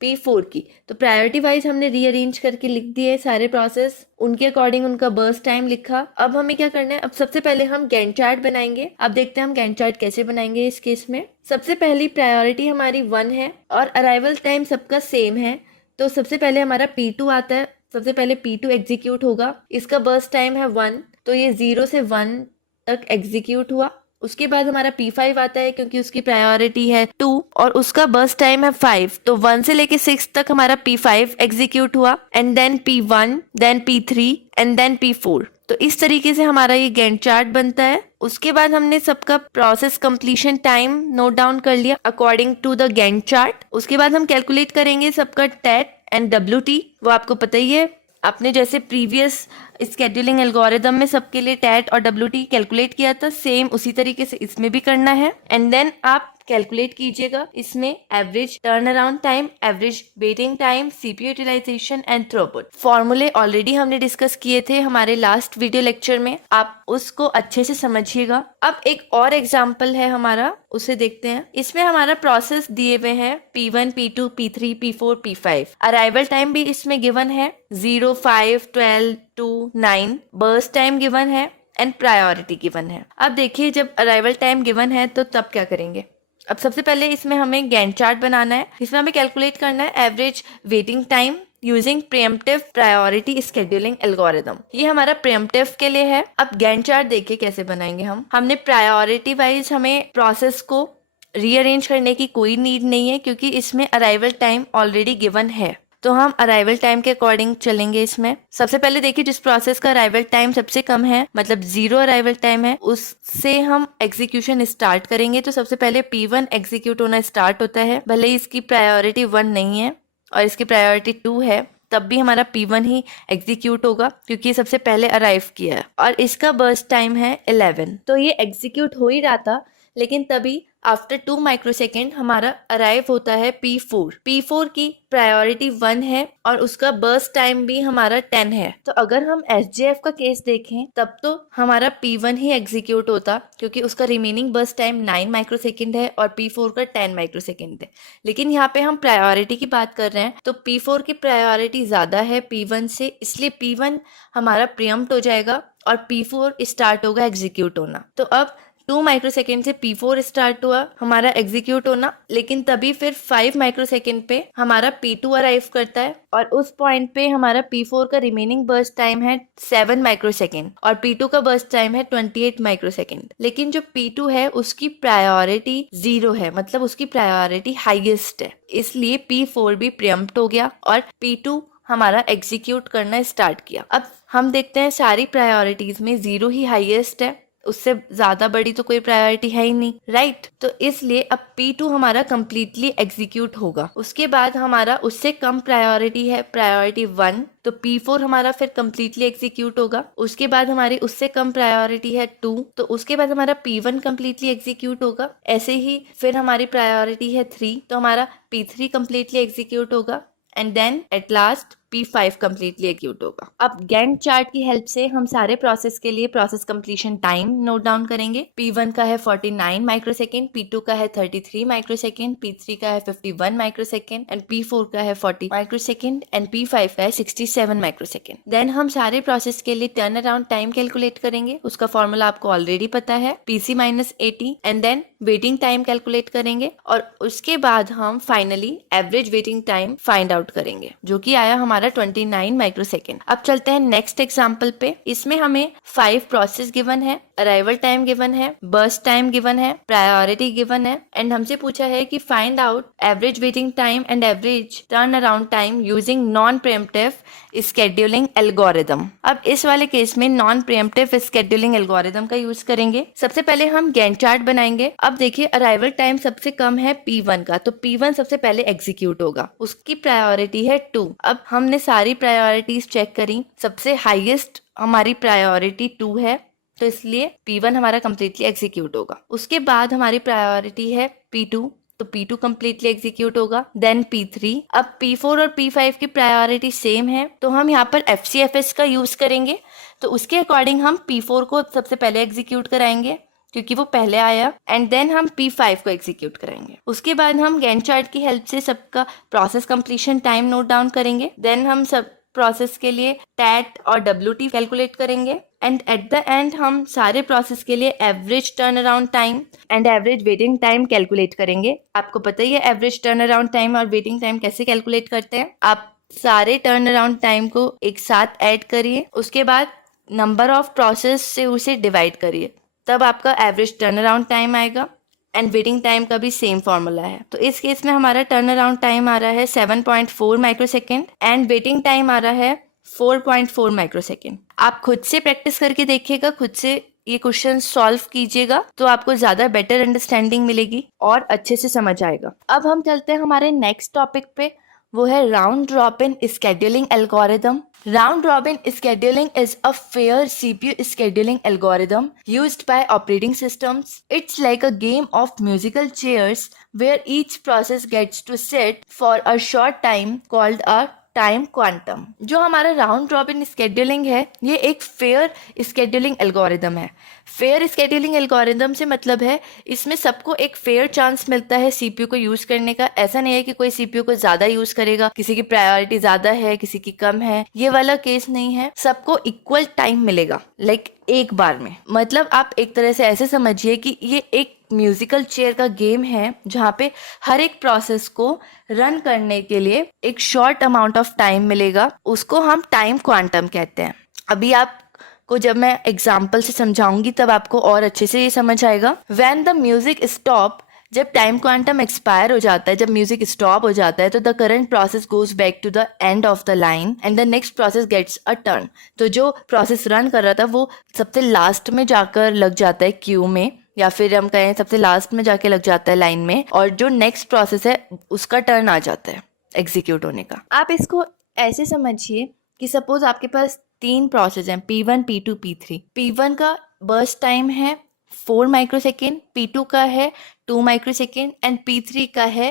P4 की। तो प्रायोरिटी वाइज हमने रीअरेंज करके लिख दिए सारे प्रोसेस, उनके अकॉर्डिंग उनका बर्स्ट टाइम लिखा। अब हमें क्या करना है, अब सबसे पहले हम गैंट चार्ट बनाएंगे। अब देखते हैं हम गैंट चार्ट कैसे बनाएंगे इस केस में। सबसे पहली प्रायोरिटी हमारी 1 है और अराइवल टाइम सबका सेम है, तो सबसे पहले हमारा P2 आता है। सबसे पहले P2 एग्जीक्यूट होगा, इसका बर्स्ट टाइम है 1, तो ये 0 से 1 तक एग्जीक्यूट हुआ। उसके बाद हमारा P5 आता है क्योंकि उसकी प्रायोरिटी है 2 और उसका बर्स्ट टाइम है 5, तो 1 से लेके 6 तक हमारा P5 एग्जीक्यूट हुआ and then P1, then P3 and then P4। तो इस तरीके से हमारा ये गैंट चार्ट बनता है। उसके बाद हमने सबका process completion time note down कर लिया according to the Gantt chart. उसके बाद हम कैलकुलेट करेंगे सबका टैट एंड WT, वो आपको पता ही है, आपने जैसे प्रीवियस स्केड्यूलिंग एल्गोरिदम में सबके लिए टैट और WT कैलकुलेट किया था, सेम उसी तरीके से इसमें भी करना है। एंड देन आप कैलकुलेट कीजिएगा इसमें average turn around time, average waiting time, CPU utilization and throughput. फॉर्मूले ऑलरेडी हमने डिस्कस किए थे हमारे लास्ट वीडियो लेक्चर में, आप उसको अच्छे से समझिएगा। अब एक और एग्जाम्पल है हमारा, उसे देखते हैं। इसमें हमारा प्रोसेस दिए हुए हैं P1, P2, P3, P4, P5। Arrival time भी इसमें गिवन है 0, 5, 12, 2, 9। बर्स्ट टाइम गिवन है एंड प्रायोरिटी गिवन है। अब देखिए जब अराइवल टाइम गिवन है तो तब क्या करेंगे। अब सबसे पहले इसमें हमें गैंट चार्ट बनाना है। इसमें हमें कैलकुलेट करना है average waiting time using pre-emptive priority scheduling algorithm. ये हमारा प्रीएम्प्टिव के लिए है। अब गैंट चार्ट देखिए कैसे बनाएंगे हमने प्रायोरिटी वाइज हमें प्रोसेस को रीअरेंज करने की कोई नीड नहीं है क्योंकि इसमें अराइवल टाइम ऑलरेडी गिवन है, तो हम अराइवल टाइम के अकॉर्डिंग चलेंगे। इसमें सबसे पहले देखिए जिस प्रोसेस का अराइवल टाइम सबसे कम है, मतलब 0 अराइवल टाइम है, उससे हम एग्जीक्यूशन स्टार्ट करेंगे। तो सबसे पहले P1 एग्जीक्यूट होना स्टार्ट होता है, भले ही इसकी प्रायोरिटी 1 नहीं है और इसकी प्रायोरिटी 2 है, तब भी हमारा P1 ही एग्जीक्यूट होगा क्योंकि ये सबसे पहले अराइव किया है और इसका बर्स्ट टाइम है 11। तो ये एग्जीक्यूट हो ही रहा था, लेकिन तभी आफ्टर 2 माइक्रोसेकेंड हमारा अराइव होता है P4। P4 की प्रायोरिटी 1 है और उसका बर्स्ट टाइम भी हमारा 10 है। तो अगर हम SJF का केस देखें तब तो हमारा P1 ही एग्जीक्यूट होता क्योंकि उसका रिमेनिंग बर्स्ट टाइम 9 माइक्रोसेकेंड है और P4 का 10 माइक्रोसेकेंड है। लेकिन यहाँ पे हम प्रायोरिटी की बात कर रहे हैं तो P4 की प्रायोरिटी ज्यादा है P1 से, इसलिए P1 हमारा प्रीएम्प्ट हो जाएगा और P4 स्टार्ट होगा एग्जीक्यूट होना। तो अब 2 माइक्रोसेकेंड से P4 स्टार्ट हुआ हमारा एग्जीक्यूट होना, लेकिन तभी फिर 5 माइक्रोसेकेंड पे हमारा P2 अराइव करता है और उस पॉइंट पे हमारा P4 का रिमेनिंग बर्स्ट टाइम है 7 माइक्रोसेकेंड और P2 का बर्स्ट टाइम है 28 माइक्रोसेकेंड। लेकिन जो P2 है उसकी प्रायोरिटी 0 है, मतलब उसकी प्रायोरिटी हाईएस्ट है, इसलिए P4 भी प्रीएम्प्ट हो गया और P2 हमारा एग्जीक्यूट करना स्टार्ट किया। अब हम देखते हैं सारी प्रायोरिटीज में 0 ही हाईएस्ट है, उससे ज्यादा बड़ी तो कोई प्रायोरिटी है ही नहीं, राइट। तो इसलिए अब P2 हमारा कंप्लीटली एग्जीक्यूट होगा। उसके बाद हमारा उससे कम प्रायोरिटी है प्रायोरिटी 1, तो P4 हमारा फिर कंप्लीटली एग्जीक्यूट होगा। उसके बाद हमारी उससे कम प्रायोरिटी है 2, तो उसके बाद हमारा P1 कंप्लीटली एग्जीक्यूट होगा। ऐसे ही फिर हमारी प्रायोरिटी है 3, तो हमारा P3 कंप्लीटली एग्जीक्यूट होगा and then at last P5 completely execute होगा। अब गैंट चार्ट की हेल्प से हम सारे प्रोसेस के लिए process completion time note down करेंगे। P1 का है 49 माइक्रोसेकेंड, P2 का है 33 माइक्रोसेकेंड, P3 का है 51 माइक्रोसेकेंड एंड P4 का है 40 माइक्रोसेकेंड एंड P5 का है 67 माइक्रोसेकेंड। देन हम सारे प्रोसेस के लिए टर्न अराउंड टाइम कैलकुलेट करेंगे, उसका फॉर्मूला आपको ऑलरेडी पता है, PC-80 and then waiting time calculate करेंगे और उसके बाद हम finally average waiting time find out करेंगे, जो कि आया हमारा हमारा 29 माइक्रोसेकेंड। अब चलते हैं नेक्स्ट एग्जाम्पल पे। इसमें हमें 5 प्रोसेस गिवन है, अराइवल टाइम गिवन है, बर्स्ट टाइम गिवन है, प्रायोरिटी गिवन है एंड हमसे पूछा है कि find out average waiting time and average turn around time using non pre-emptive scheduling algorithm. अब इस वाले केस में नॉन प्रीएम्प्टिव स्केड्यूलिंग एल्गोरिदम का यूज करेंगे। सबसे पहले हम गैंट चार्ट बनाएंगे। अब देखिए अराइवल टाइम सबसे कम है P1 का, तो P1 सबसे पहले एग्जीक्यूट होगा, उसकी प्रायोरिटी है 2। अब हमने सारी प्रायोरिटीज चेक करी, सबसे हाईएस्ट हमारी प्रायोरिटी 2 है, तो इसलिए P1 हमारा कंप्लीटली एग्जीक्यूट होगा। उसके बाद हमारी प्रायोरिटी है P2, तो P2 कंप्लीटली एग्जीक्यूट होगा। Then P3। अब P4 और P5 की प्रायोरिटी सेम है, तो हम यहाँ पर FCFS का यूज करेंगे। तो उसके अकॉर्डिंग हम P4 को सबसे पहले एग्जीक्यूट कराएंगे क्योंकि वो पहले आया, एंड देन हम P5 को एग्जीक्यूट करेंगे। उसके बाद हम गैंट चार्ट की हेल्प से सबका process completion time note down करेंगे। देन हम सब प्रोसेस के लिए टैट और WT कैलकुलेट करेंगे एंड एट द एंड हम सारे प्रोसेस के लिए average turn around time and average waiting time calculate करेंगे। आपको पता ही है एवरेज टर्न अराउंड टाइम और वेटिंग टाइम कैसे कैलकुलेट करते हैं। आप सारे टर्न अराउंड टाइम को एक साथ ऐड करिए, उसके बाद नंबर ऑफ प्रोसेस से उसे डिवाइड करिए, तब आपका एवरेज टर्न अराउंड टाइम आएगा एंड वेटिंग टाइम का भी सेम फॉर्मूला है। तो इस केस में हमारा टर्न अराउंड टाइम आ रहा है 7.4 माइक्रोसेकेंड एंड वेटिंग टाइम आ रहा है 4.4 माइक्रोसेकेंड। आप खुद से प्रैक्टिस करके देखिएगा, खुद से ये क्वेश्चन सॉल्व कीजिएगा, तो आपको ज्यादा बेटर अंडरस्टैंडिंग मिलेगी और अच्छे से समझ आएगा। अब हम चलते हैं हमारे नेक्स्ट टॉपिक पे, वो है round robin scheduling algorithm. Round robin scheduling is a fair CPU scheduling algorithm used by operating systems. It's like a game of musical chairs where each process gets to sit for a short time called a time quantum. जो हमारा round robin scheduling है, ये एक fair scheduling algorithm है। Fair scheduling algorithm से मतलब है इसमें सबको एक फेयर चांस मिलता है सीपीयू को यूज करने का। ऐसा नहीं है कि कोई सीपीयू को ज्यादा यूज करेगा, किसी की प्रायोरिटी ज्यादा है, किसी की कम है, ये वाला केस नहीं है। सबको इक्वल टाइम मिलेगा, लाइक एक बार में। मतलब आप एक तरह से ऐसे समझिए कि ये एक म्यूजिकल चेयर का गेम है जहाँ पे हर एक प्रोसेस को रन करने के लिए एक शॉर्ट अमाउंट ऑफ टाइम मिलेगा, उसको हम टाइम क्वांटम कहते हैं। अभी आपको जब मैं एग्जांपल से समझाऊंगी तब आपको और अच्छे से ये समझ आएगा। व्हेन द म्यूजिक स्टॉप, जब टाइम क्वांटम एक्सपायर हो जाता है, जब म्यूजिक स्टॉप हो जाता है, तो the current process goes back to the end of the line and the next process gets a turn. तो जो प्रोसेस रन कर रहा था वो सबसे लास्ट में जाकर लग जाता है क्यू में, या फिर हम कहें सबसे लास्ट में जाके लग जाता है लाइन में, और जो नेक्स्ट प्रोसेस है उसका टर्न आ जाता है एग्जीक्यूट होने का। आप इसको ऐसे समझिए कि सपोज आपके पास 3 प्रोसेस हैं, P1, P2, P3। P1 का बर्स्ट टाइम है 4 माइक्रोसेकेंड, P2 का है 2 माइक्रोसेकेंड एंड P3 का है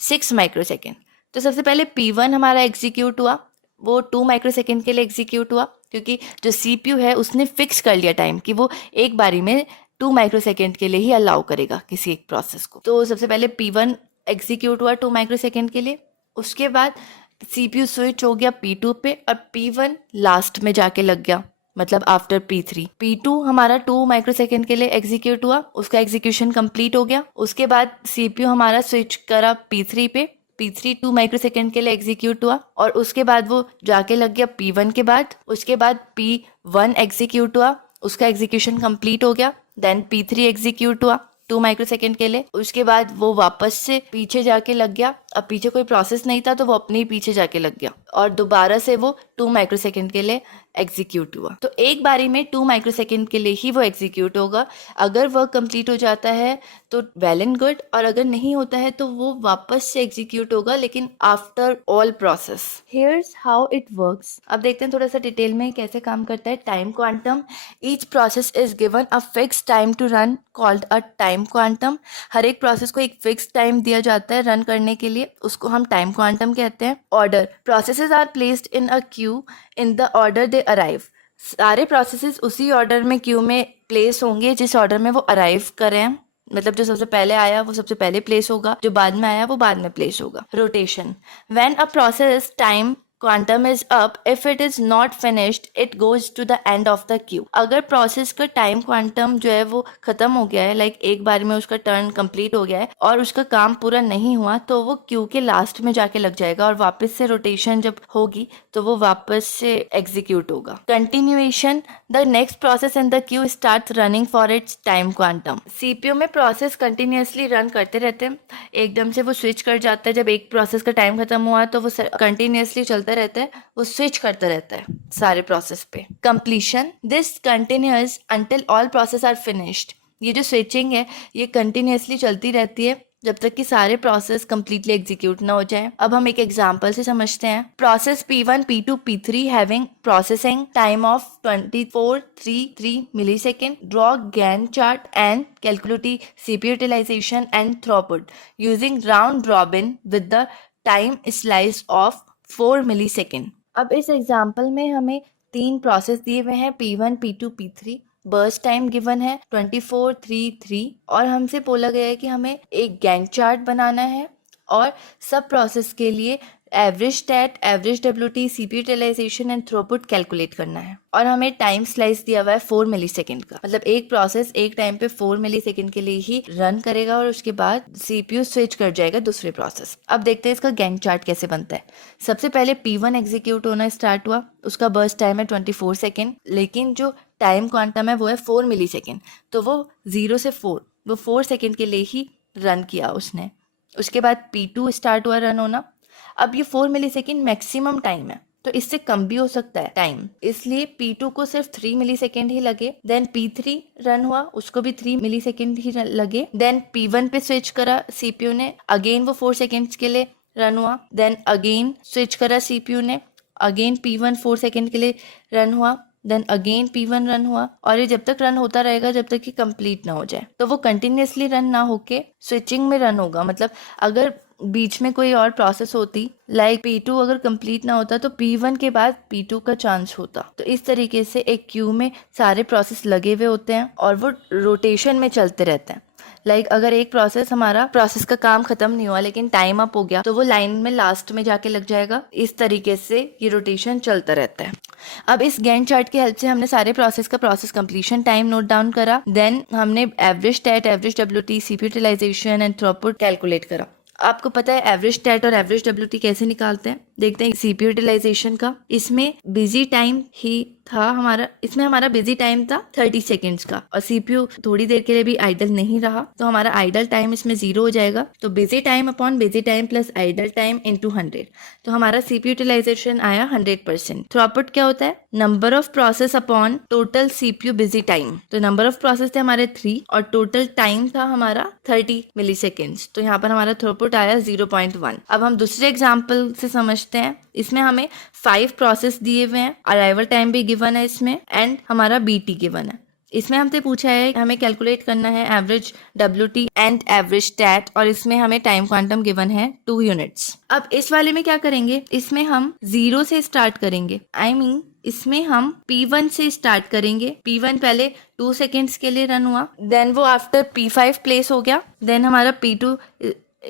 6 माइक्रोसेकेंड। तो सबसे पहले P1 हमारा एग्जीक्यूट हुआ, वो 2 माइक्रोसेकेंड के लिए एग्जीक्यूट हुआ, क्योंकि जो CPU है उसने फिक्स कर लिया टाइम कि वो एक बारी में 2 माइक्रोसेकेंड के लिए ही अलाउ करेगा किसी एक प्रोसेस को। तो सबसे पहले P1 एग्जीक्यूट हुआ 2 माइक्रोसेकेंड के लिए, उसके बाद CPU स्विच हो गया P2 पे और P1 लास्ट में जाके लग गया, मतलब आफ्टर P3। P2 हमारा 2 माइक्रोसेकेंड के लिए एग्जीक्यूट हुआ, उसका एग्जीक्यूशन कंप्लीट हो गया। उसके बाद CPU हमारा स्विच करा P3 पे, P3 2 माइक्रोसेकेंड के लिए एग्जीक्यूट हुआ और उसके बाद वो जाके लग गया P1 के बाद। उसके बाद P1 एग्जीक्यूट हुआ, उसका एग्जीक्यूशन कंप्लीट हो गया। देन P3 एग्जीक्यूट हुआ 2 माइक्रोसेकेंड के लिए, उसके बाद वो वापस से पीछे जाके लग गया। अब पीछे कोई प्रोसेस नहीं था तो वो अपने ही पीछे जाके लग गया और दोबारा से वो 2 माइक्रोसेकेंड के लिए एग्जीक्यूट हुआ। तो एक बारी में 2 माइक्रोसेकेंड के लिए ही वो एग्जीक्यूट होगा। अगर वर्क कंप्लीट हो जाता है तो वेल एंड गुड, और अगर नहीं होता है तो वो वापस से एग्जीक्यूट होगा, लेकिन after all process. Here's how it works. अब देखते हैं थोड़ा सा डिटेल में कैसे काम करता है time quantum. Each process is given a fix time to run called a time quantum. हर एक प्रोसेस को एक फिक्स टाइम दिया जाता है रन करने के लिए, उसको हम टाइम क्वांटम कहते हैं। Order, processes are placed in a queue in the order they arrive. सारे प्रोसेसेस उसी ऑर्डर में क्यू में प्लेस होंगे जिस ऑर्डर में वो अराइव करें, मतलब जो सबसे पहले आया वो सबसे पहले प्लेस होगा, जो बाद में आया वो बाद में प्लेस होगा। Rotation, when a process time quantum is up. If it is not finished, it goes to the end of the queue. अगर प्रोसेस का टाइम क्वांटम जो है वो खत्म हो गया है, लाइक एक बार में उसका टर्न कंप्लीट हो गया है और उसका काम पूरा नहीं हुआ, तो वो क्यू के लास्ट में जाके लग जाएगा और वापस से रोटेशन जब होगी तो वो वापस से एग्जीक्यूट होगा. Continuation, the next process in the Q start running for its time quantum. CPU में प्रोसेस कंटिन्यूअसली रन करते रहते हैं, एकदम से वो स्विच कर जाता है. जब एक प्रोसेस का टाइम खत्म हुआ तो वो कंटिन्यूअसली चलता रहता है, वो स्विच करता रहता है सारे प्रोसेस पे. Completion, this continuous until all process are finished. ये जो स्विचिंग है ये कंटिन्यूअसली चलती रहती है जब तक कि सारे प्रोसेस कंप्लीटली एग्जीक्यूट ना हो जाए. अब हम एक एग्जांपल से समझते हैं. Process P1, P2, P3 having processing time of 2433 millisecond. Draw Gantt chart and calculate CPU utilization and throughput using round robin with the time slice of 4 millisecond. अब इस एग्जांपल में हमें 3 प्रोसेस दिए हुए हैं, P1, P2, P3. Burst time given है 2433 और हमसे बोला गया है कि हमें एक गैंट चार्ट बनाना है और सब प्रोसेस के लिए average stat, average WT, CPU utilization and throughput calculate करना है. और हमें टाइम स्लाइस दिया हुआ है 4 मिलीसेकंड का, मतलब एक प्रोसेस एक टाइम पे 4 मिलीसेकंड के लिए ही रन करेगा और उसके बाद CPU स्विच कर जाएगा दूसरे प्रोसेस. अब देखते हैं इसका गैंट चार्ट कैसे बनता है. सबसे पहले P1 एग्जीक्यूट होना स्टार्ट हुआ, उसका बर्स्ट टाइम है 24 सेकेंड, लेकिन जो टाइम क्वांटम है वो है 4 मिलीसेकंड, तो वो 0 से 4, वो 4 सेकेंड के लिए ही रन किया उसने. उसके बाद P2 स्टार्ट हुआ रन होना. अब ये 4 मिलीसेकंड मैक्सिमम टाइम है, तो इससे कम भी हो सकता है टाइम, इसलिए P2 को सिर्फ 3 मिलीसेकंड ही लगे. देन P3 रन हुआ, उसको भी 3 मिलीसेकंड ही लगे. देन P1 पे स्विच करा CPU ने, अगेन वो 4 सेकेंड्स के लिए रन हुआ. देन अगेन स्विच करा CPU ने, अगेन P1 4 सेकेंड के लिए रन हुआ. देन अगेन P1 रन हुआ और ये जब तक रन होता रहेगा जब तक कि कंप्लीट ना हो जाए. तो वो कंटिन्यूअसली रन ना होके स्विचिंग में रन होगा. मतलब अगर बीच में कोई और प्रोसेस होती, लाइक P2 अगर कंप्लीट ना होता तो P1 के बाद P2 का चांस होता. तो इस तरीके से एक क्यू में सारे प्रोसेस लगे हुए होते हैं और वो रोटेशन में चलते रहते हैं. लाइक अगर एक प्रोसेस का काम खत्म नहीं हुआ लेकिन टाइम अप हो गया तो वो लाइन में लास्ट में जाके लग जाएगा. इस तरीके से ये रोटेशन चलता रहता है. अब इस गैंट चार्ट की हेल्प से हमने सारे प्रोसेस का process completion time note down करा. देन हमने average stat, average WT, CPU utilization and throughput calculate करा. आपको पता है एवरेज स्टैट और एवरेज डब्ल्यूटी कैसे निकालते हैं? देखते हैं CPU यूटिलाइजेशन का. इसमें बिजी टाइम ही था हमारा, इसमें हमारा बिजी टाइम था 30 सेकेंड्स का और CPU थोड़ी देर के लिए भी आइडल नहीं रहा, तो हमारा आइडल टाइम इसमें 0 हो जाएगा. तो busy time upon busy time plus idle time into 100, तो हमारा CPU यूटिलाइजेशन आया 100%. थ्रूपुट क्या होता है? Number of process upon total CPU busy time. तो नंबर ऑफ प्रोसेस थे हमारे 3 और टोटल टाइम था हमारा 30 मिलीसेकेंड्स, तो यहाँ पर हमारा थ्रूपुट आया 0.1. अब हम दूसरे एग्जाम्पल से समझते हैं. इसमें हमें 5 प्रोसेस दिए हुए हैं, अराइवल टाइम भी गिवन है इसमें एंड हमारा BT गिवन है. इसमें हमसे पूछा है हमें कैलकुलेट करना है average WT and average stat और इसमें हमें टाइम क्वांटम गिवन है 2 यूनिट्स. अब इस वाले में क्या करेंगे, इसमें हम 0 से स्टार्ट करेंगे. इसमें हम P1 से स्टार्ट करेंगे. P1 पहले 2 सेकेंड्स के लिए रन हुआ, देन वो आफ्टर P5 प्लेस हो गया. देन हमारा P2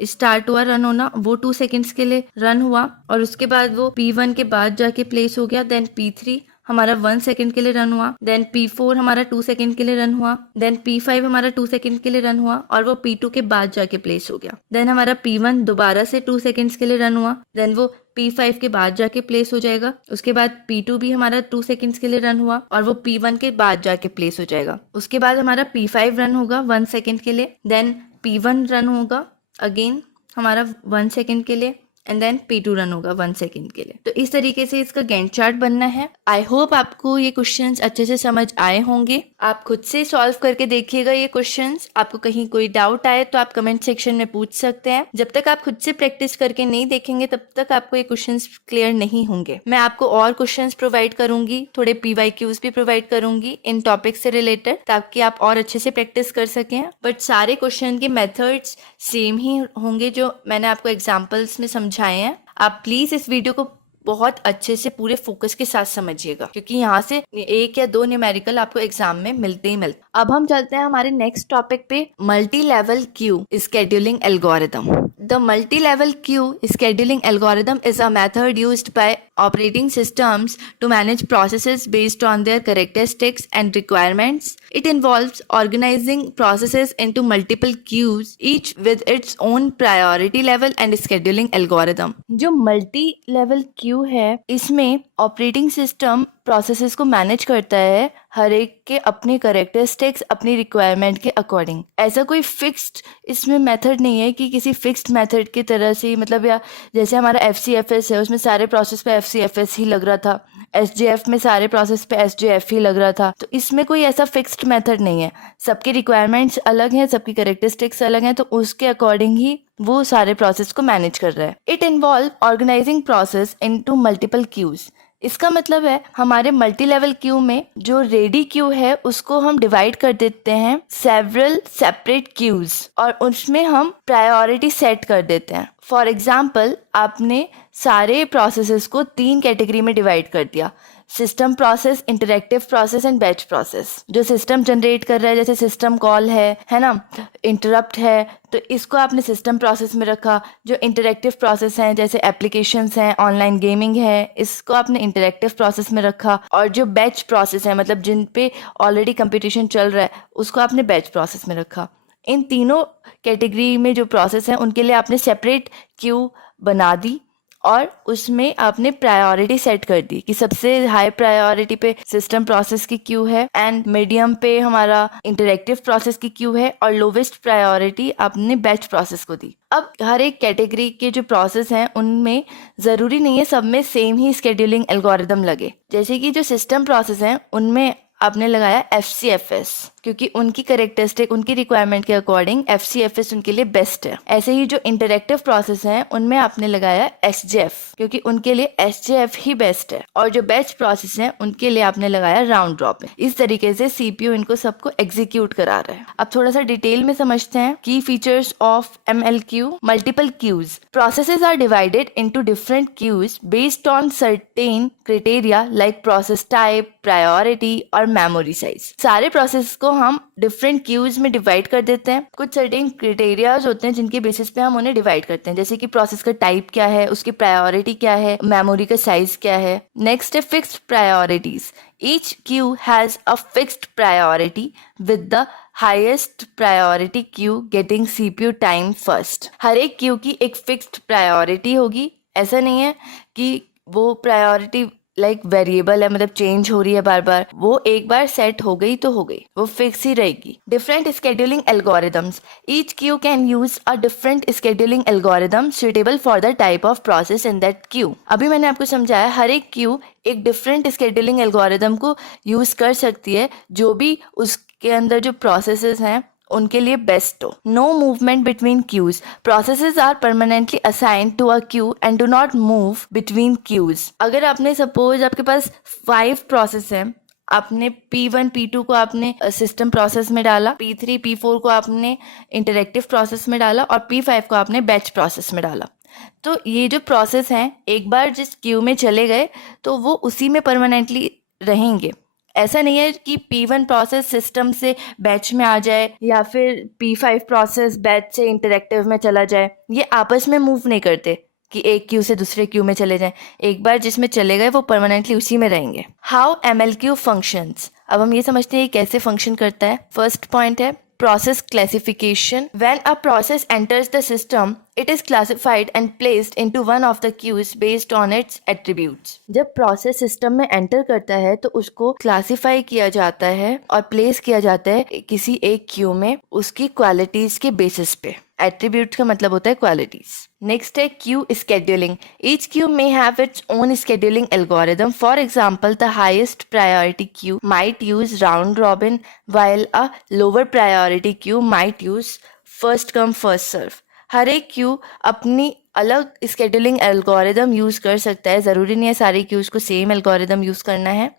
स्टार्ट हुआ रन होना, वो 2 सेकेंड्स के लिए रन हुआ और उसके बाद वो P1 के बाद जाके प्लेस हो गया. देन P3 हमारा 1 सेकेंड के लिए रन हुआ. देन P4 हमारा 2 सेकेंड के लिए रन हुआ. देन P5 हमारा 2 सेकेंड के लिए रन हुआ और वो P2 के बाद जाके प्लेस हो गया. देन हमारा P1 दोबारा से 2 सेकेंड्स के लिए रन हुआ, देन वो P5 के बाद जाके प्लेस हो जाएगा. उसके बाद P2 भी हमारा 2 सेकेंड्स के लिए रन हुआ और वो P1 के बाद जाके प्लेस हो जाएगा. उसके बाद हमारा P5 रन होगा 1 सेकेंड के लिए. देन P1 रन होगा अगेन हमारा 1 सेकेंड के लिए एंड देन P2 रन होगा 1 सेकेंड के लिए. तो इस तरीके से इसका गैंट चार्ट बनना है. आई होप आपको ये क्वेश्चंस अच्छे से समझ आए होंगे. आप खुद से सॉल्व करके देखिएगा ये क्वेश्चंस. आपको कहीं कोई डाउट आए तो आप कमेंट सेक्शन में पूछ सकते हैं. जब तक आप खुद से प्रैक्टिस करके नहीं देखेंगे तब तक आपको ये क्वेश्चंस क्लियर नहीं होंगे. मैं आपको और क्वेश्चंस प्रोवाइड करूंगी, थोड़े PYQs भी प्रोवाइड करूंगी इन टॉपिक से रिलेटेड, ताकि आप और अच्छे से प्रैक्टिस कर सकें. बट सारे क्वेश्चन के मेथड्स सेम ही होंगे जो मैंने आपको एग्जाम्पल्स में समझाए हैं. आप प्लीज इस वीडियो को बहुत अच्छे से पूरे फोकस के साथ समझिएगा, क्योंकि यहाँ से 1 या 2 न्यूमेरिकल आपको एग्जाम में मिलते ही मिलते. अब हम चलते हैं हमारे नेक्स्ट टॉपिक पे, multi level Q scheduling algorithm. The multi-level queue scheduling algorithm is a method used by operating systems to manage processes based on their characteristics and requirements. It involves organizing processes into multiple queues, each with its own priority level and scheduling algorithm. जो multi-level queue है, इसमें operating system processes को manage करता है हर एक के अपनी characteristics, अपनी रिक्वायरमेंट के अकॉर्डिंग। ऐसा कोई फिक्स्ड इसमें मेथड नहीं है कि किसी फिक्स्ड मेथड की तरह से, मतलब या जैसे हमारा FCFS है, उसमें सारे प्रोसेस पे FCFS ही लग रहा था, SJF में सारे प्रोसेस पे SJF ही लग रहा था। तो इसमें कोई ऐसा फिक्स्ड मेथड नहीं है, सबकी रिक्वायरमेंट्स अलग हैं, सबकी करेक्टरिस्टिक्स अलग हैं, तो उसके अकॉर्डिंग ही वो सारे प्रोसेस को मैनेज कर रहा है। It involve organizing process into multiple queues. इसका मतलब है हमारे मल्टी लेवल क्यू में जो रेडी क्यू है उसको हम डिवाइड कर देते हैं सेवरल सेपरेट क्यूज और उसमें हम प्रायोरिटी सेट कर देते हैं। फॉर एग्जाम्पल, आपने सारे प्रोसेसेस को 3 कैटेगरी में डिवाइड कर दिया, system process, interactive process and batch process. जो सिस्टम जनरेट कर रहा है, जैसे सिस्टम कॉल है ना, इंटरप्ट है, तो इसको आपने सिस्टम प्रोसेस में रखा। जो इंटरेक्टिव प्रोसेस हैं, जैसे एप्लीकेशंस हैं, ऑनलाइन गेमिंग है, इसको आपने इंटरेक्टिव प्रोसेस में रखा। और जो बैच प्रोसेस है, मतलब जिन पे ऑलरेडी कंपटीशन चल रहा है, उसको आपने बैच प्रोसेस में रखा। इन तीनों कैटेगरी में जो प्रोसेस हैं उनके लिए आपने सेपरेट क्यू बना दी और उसमें आपने प्रायोरिटी सेट कर दी कि सबसे हाई प्रायोरिटी पे सिस्टम प्रोसेस की क्यू है एंड मीडियम पे हमारा इंटरेक्टिव प्रोसेस की क्यू है और लोवेस्ट प्रायोरिटी आपने बैच प्रोसेस को दी। अब हर एक कैटेगरी के जो प्रोसेस हैं उनमें ज़रूरी नहीं है सब में सेम ही स्केड्यूलिंग एल्गोरिदम लगे। जैसे कि जो सिस्टम प्रोसेस हैं उनमें आपने लगाया FCFS क्योंकि उनकी करेक्टरिस्टिक, उनकी रिक्वायरमेंट के अकॉर्डिंग FCFS उनके लिए बेस्ट है। ऐसे ही जो इंटरेक्टिव प्रोसेस हैं उनमें आपने लगाया SJF क्योंकि उनके लिए SJF ही बेस्ट है। और जो बैच प्रोसेस हैं उनके लिए आपने लगाया राउंड रॉबिन। इस तरीके से CPU इनको सबको एग्जीक्यूट करा रहा है। अब थोड़ा सा डिटेल में समझते हैं की features of MLQ। Multiple queues. Processes are divided into different queues based on certain criteria like process type, priority और मेमोरी साइज। सारे प्रोसेस को हम डिफरेंट क्यूज में डिवाइड कर देते हैं। कुछ सर्टेन क्राइटेरियाज होते हैं जिनके बेसिस पे हम उन्हें डिवाइड करते हैं, जैसे कि प्रोसेस का टाइप क्या है, उसकी प्रायोरिटी क्या है, मेमोरी का साइज क्या है। नेक्स्ट है fixed priorities. Each queue has a fixed priority with the highest priority queue getting CPU time first. हर एक क्यू की एक फिक्स्ड प्रायोरिटी होगी। ऐसा नहीं है कि वो प्रायोरिटी लाइक वेरिएबल है, मतलब चेंज हो रही है बार बार। वो एक बार सेट हो गई तो हो गई, वो फिक्स ही रहेगी। Different scheduling algorithms. Each queue can use a different scheduling algorithm suitable for the type of process in that Q. अभी मैंने आपको समझाया हर एक क्यू एक डिफरेंट स्केड्यूलिंग एल्गोरिदम को यूज कर सकती है जो भी उसके अंदर जो प्रोसेसेस हैं उनके लिए बेस्ट हो। No movement between queues. Processes are permanently assigned to a queue and do not move between queues. अगर आपने सपोज आपके पास 5 प्रोसेस हैं, आपने P1 P2 को आपने सिस्टम प्रोसेस में डाला, P3 P4 को आपने इंटरेक्टिव प्रोसेस में डाला और P5 को आपने बैच प्रोसेस में डाला। तो ये जो प्रोसेस हैं एक बार जिस क्यू में चले गए तो वो उसी में परमानेंटली रहेंगे। ऐसा नहीं है कि P1 प्रोसेस सिस्टम से बैच में आ जाए या फिर P5 प्रोसेस बैच से इंटरेक्टिव में चला जाए। ये आपस में मूव नहीं करते कि एक क्यू से दूसरे क्यू में चले जाएं। एक बार जिसमें चले गए वो परमानेंटली उसी में रहेंगे। How MLQ functions. अब हम ये समझते हैं कैसे फंक्शन करता है। फर्स्ट पॉइंट है process classification. When a process enters the system, it is classified and placed into one of the queues based on its attributes. जब process system में enter करता है तो उसको classify किया जाता है और place किया जाता है किसी एक queue में उसकी qualities के basis पे। Attributes का मतलब होता है qualities. Next है queue scheduling. Each queue may have its own scheduling algorithm. For example, the highest priority queue might use round robin, while a lower priority queue might use first come first serve. हर एक Q अपनी अलग scheduling algorithm use कर सकता है। ज़रूरी नहीं है सारी क्यूज़ को सेम एल्गोरिदम यूज़ करना है।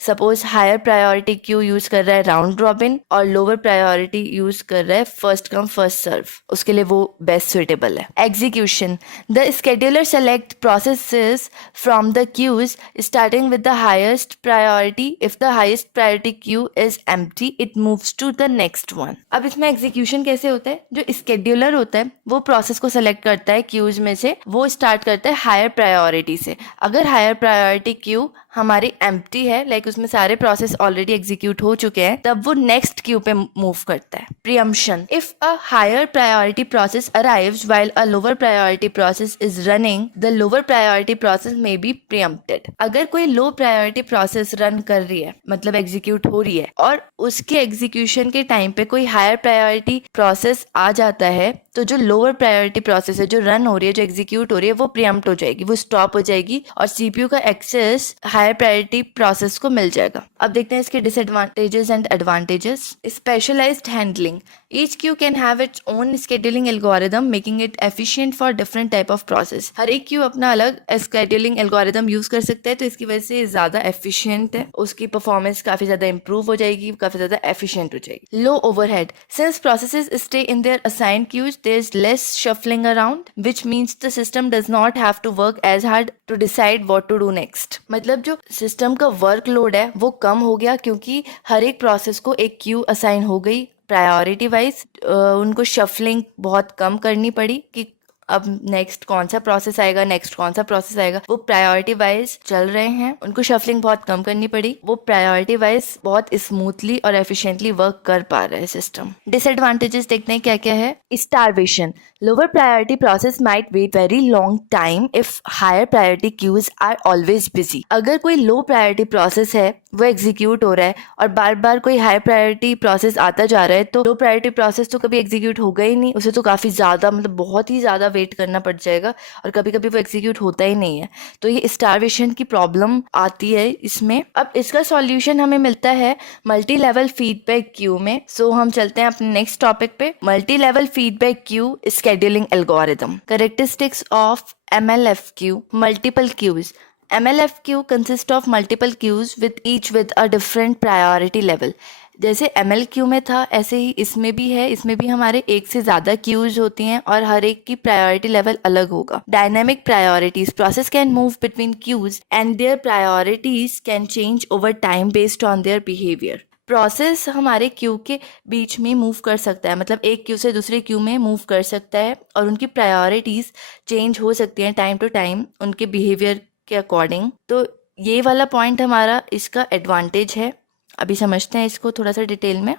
Suppose higher priority queue use कर रहा है राउंड रॉबिन और लोअर प्रायोरिटी यूज कर रहा है फर्स्ट कम फर्स्ट सर्व, उसके लिए वो बेस्ट सुइटेबल है। Execution, the scheduler select processes from the queues starting with the highest priority. If the highest priority queue is empty it moves to the next one. अब इसमें execution कैसे होता है, जो स्केड्यूलर होता है वो प्रोसेस को सेलेक्ट करता है क्यूज में से, वो स्टार्ट करता है हायर प्रायोरिटी से। अगर हायर प्रायोरिटी क्यू हमारी एम्प्टी है, लाइक उसमें सारे प्रोसेस ऑलरेडी एग्जीक्यूट हो चुके हैं, तब वो नेक्स्ट क्यू पे मूव करता है। Preemption, if a higher priority process arrives while a lower priority process is running the lower priority process may be preempted. अगर कोई लो प्रायोरिटी प्रोसेस रन कर रही है, मतलब एग्जीक्यूट हो रही है, और उसके एग्जीक्यूशन के टाइम पे कोई हायर प्रायोरिटी प्रोसेस आ जाता है, तो जो लोअर प्रायोरिटी प्रोसेस है, जो रन हो रही है, जो एग्जीक्यूट हो रही है, वो प्रीएम्प्ट हो जाएगी, वो स्टॉप हो जाएगी और सीपीयू का एक्सेस हायर प्रायोरिटी प्रोसेस को मिल जाएगा। अब देखते हैं इसके disadvantages and advantages. Specialised handling, each queue can have its own scheduling algorithm making it efficient for different type of process. हर एक क्यू अपना अलग शेड्यूलिंग एल्गोरिदम यूज कर सकता है, तो इसकी वजह से ज्यादा एफिशिएंट है, उसकी परफॉर्मेंस काफी ज्यादा इंप्रूव हो जाएगी, काफी ज्यादा एफिशिएंट हो जाएगी। Low overhead, since processes stay in their assigned queues there is less shuffling around, which means the system does not have to work as hard to decide what to do next. मतलब जो system का workload है वो कम हो गया, क्योंकि हर एक process को एक क्यू असाइन हो गई प्रायोरिटी वाइज। उनको शफलिंग बहुत कम करनी पड़ी कि अब नेक्स्ट कौन सा प्रोसेस आएगा, नेक्स्ट कौन सा प्रोसेस आएगा, वो प्रायोरिटी वाइज चल रहे हैं, उनको शफलिंग बहुत कम करनी पड़ी, वो प्रायोरिटी वाइज बहुत स्मूथली और एफिशिएंटली वर्क कर पा रहा है सिस्टम। डिसएडवांटेजेस देखते हैं क्या क्या है। Starvation, lower priority process might wait very long time if higher priority queues are always busy. अगर कोई लो प्रायोरिटी प्रोसेस है, वो एग्जीक्यूट हो रहा है और बार बार कोई हाई प्रायोरिटी प्रोसेस आता जा रहा है, तो लो प्रायोरिटी प्रोसेस तो कभी एग्जीक्यूट होगा ही नहीं, उसे तो काफ़ी ज़्यादा, मतलब बहुत ही ज़्यादा वेट करना पड़ जाएगा और कभी कभी वो एग्जीक्यूट होता ही नहीं है, तो ये स्टारवेशन की प्रॉब्लम आती है इसमें। अब इसका सॉल्यूशन हमें मिलता है मल्टी लेवल फीडबैक क्यू में। सो हम चलते हैं अपने नेक्स्ट टॉपिक पे, multi level feedback queue scheduling algorithm. Characteristics of MLFQ, multiple queues. MLFQ consists of multiple queues with each with a different priority level. जैसे MLQ में था, ऐसे ही इसमें भी है। इसमें भी हमारे एक से ज़्यादा क्यूज होती हैं और हर एक की प्रायोरिटी लेवल अलग होगा। Dynamic priorities, process can move between queues and their priorities can change over time based on their behaviour. Process हमारे क्यू के बीच में मूव कर सकता है, मतलब एक क्यू से दूसरे क्यू में मूव कर सकता है और उनकी प्रायोरिटीज़ चेंज हो सकती हैं टाइम टू टाइम उनके बिहेवियर के अकॉर्डिंग। तो ये वाला पॉइंट हमारा इसका एडवांटेज है। अभी समझते हैं इसको थोड़ा सा डिटेल में।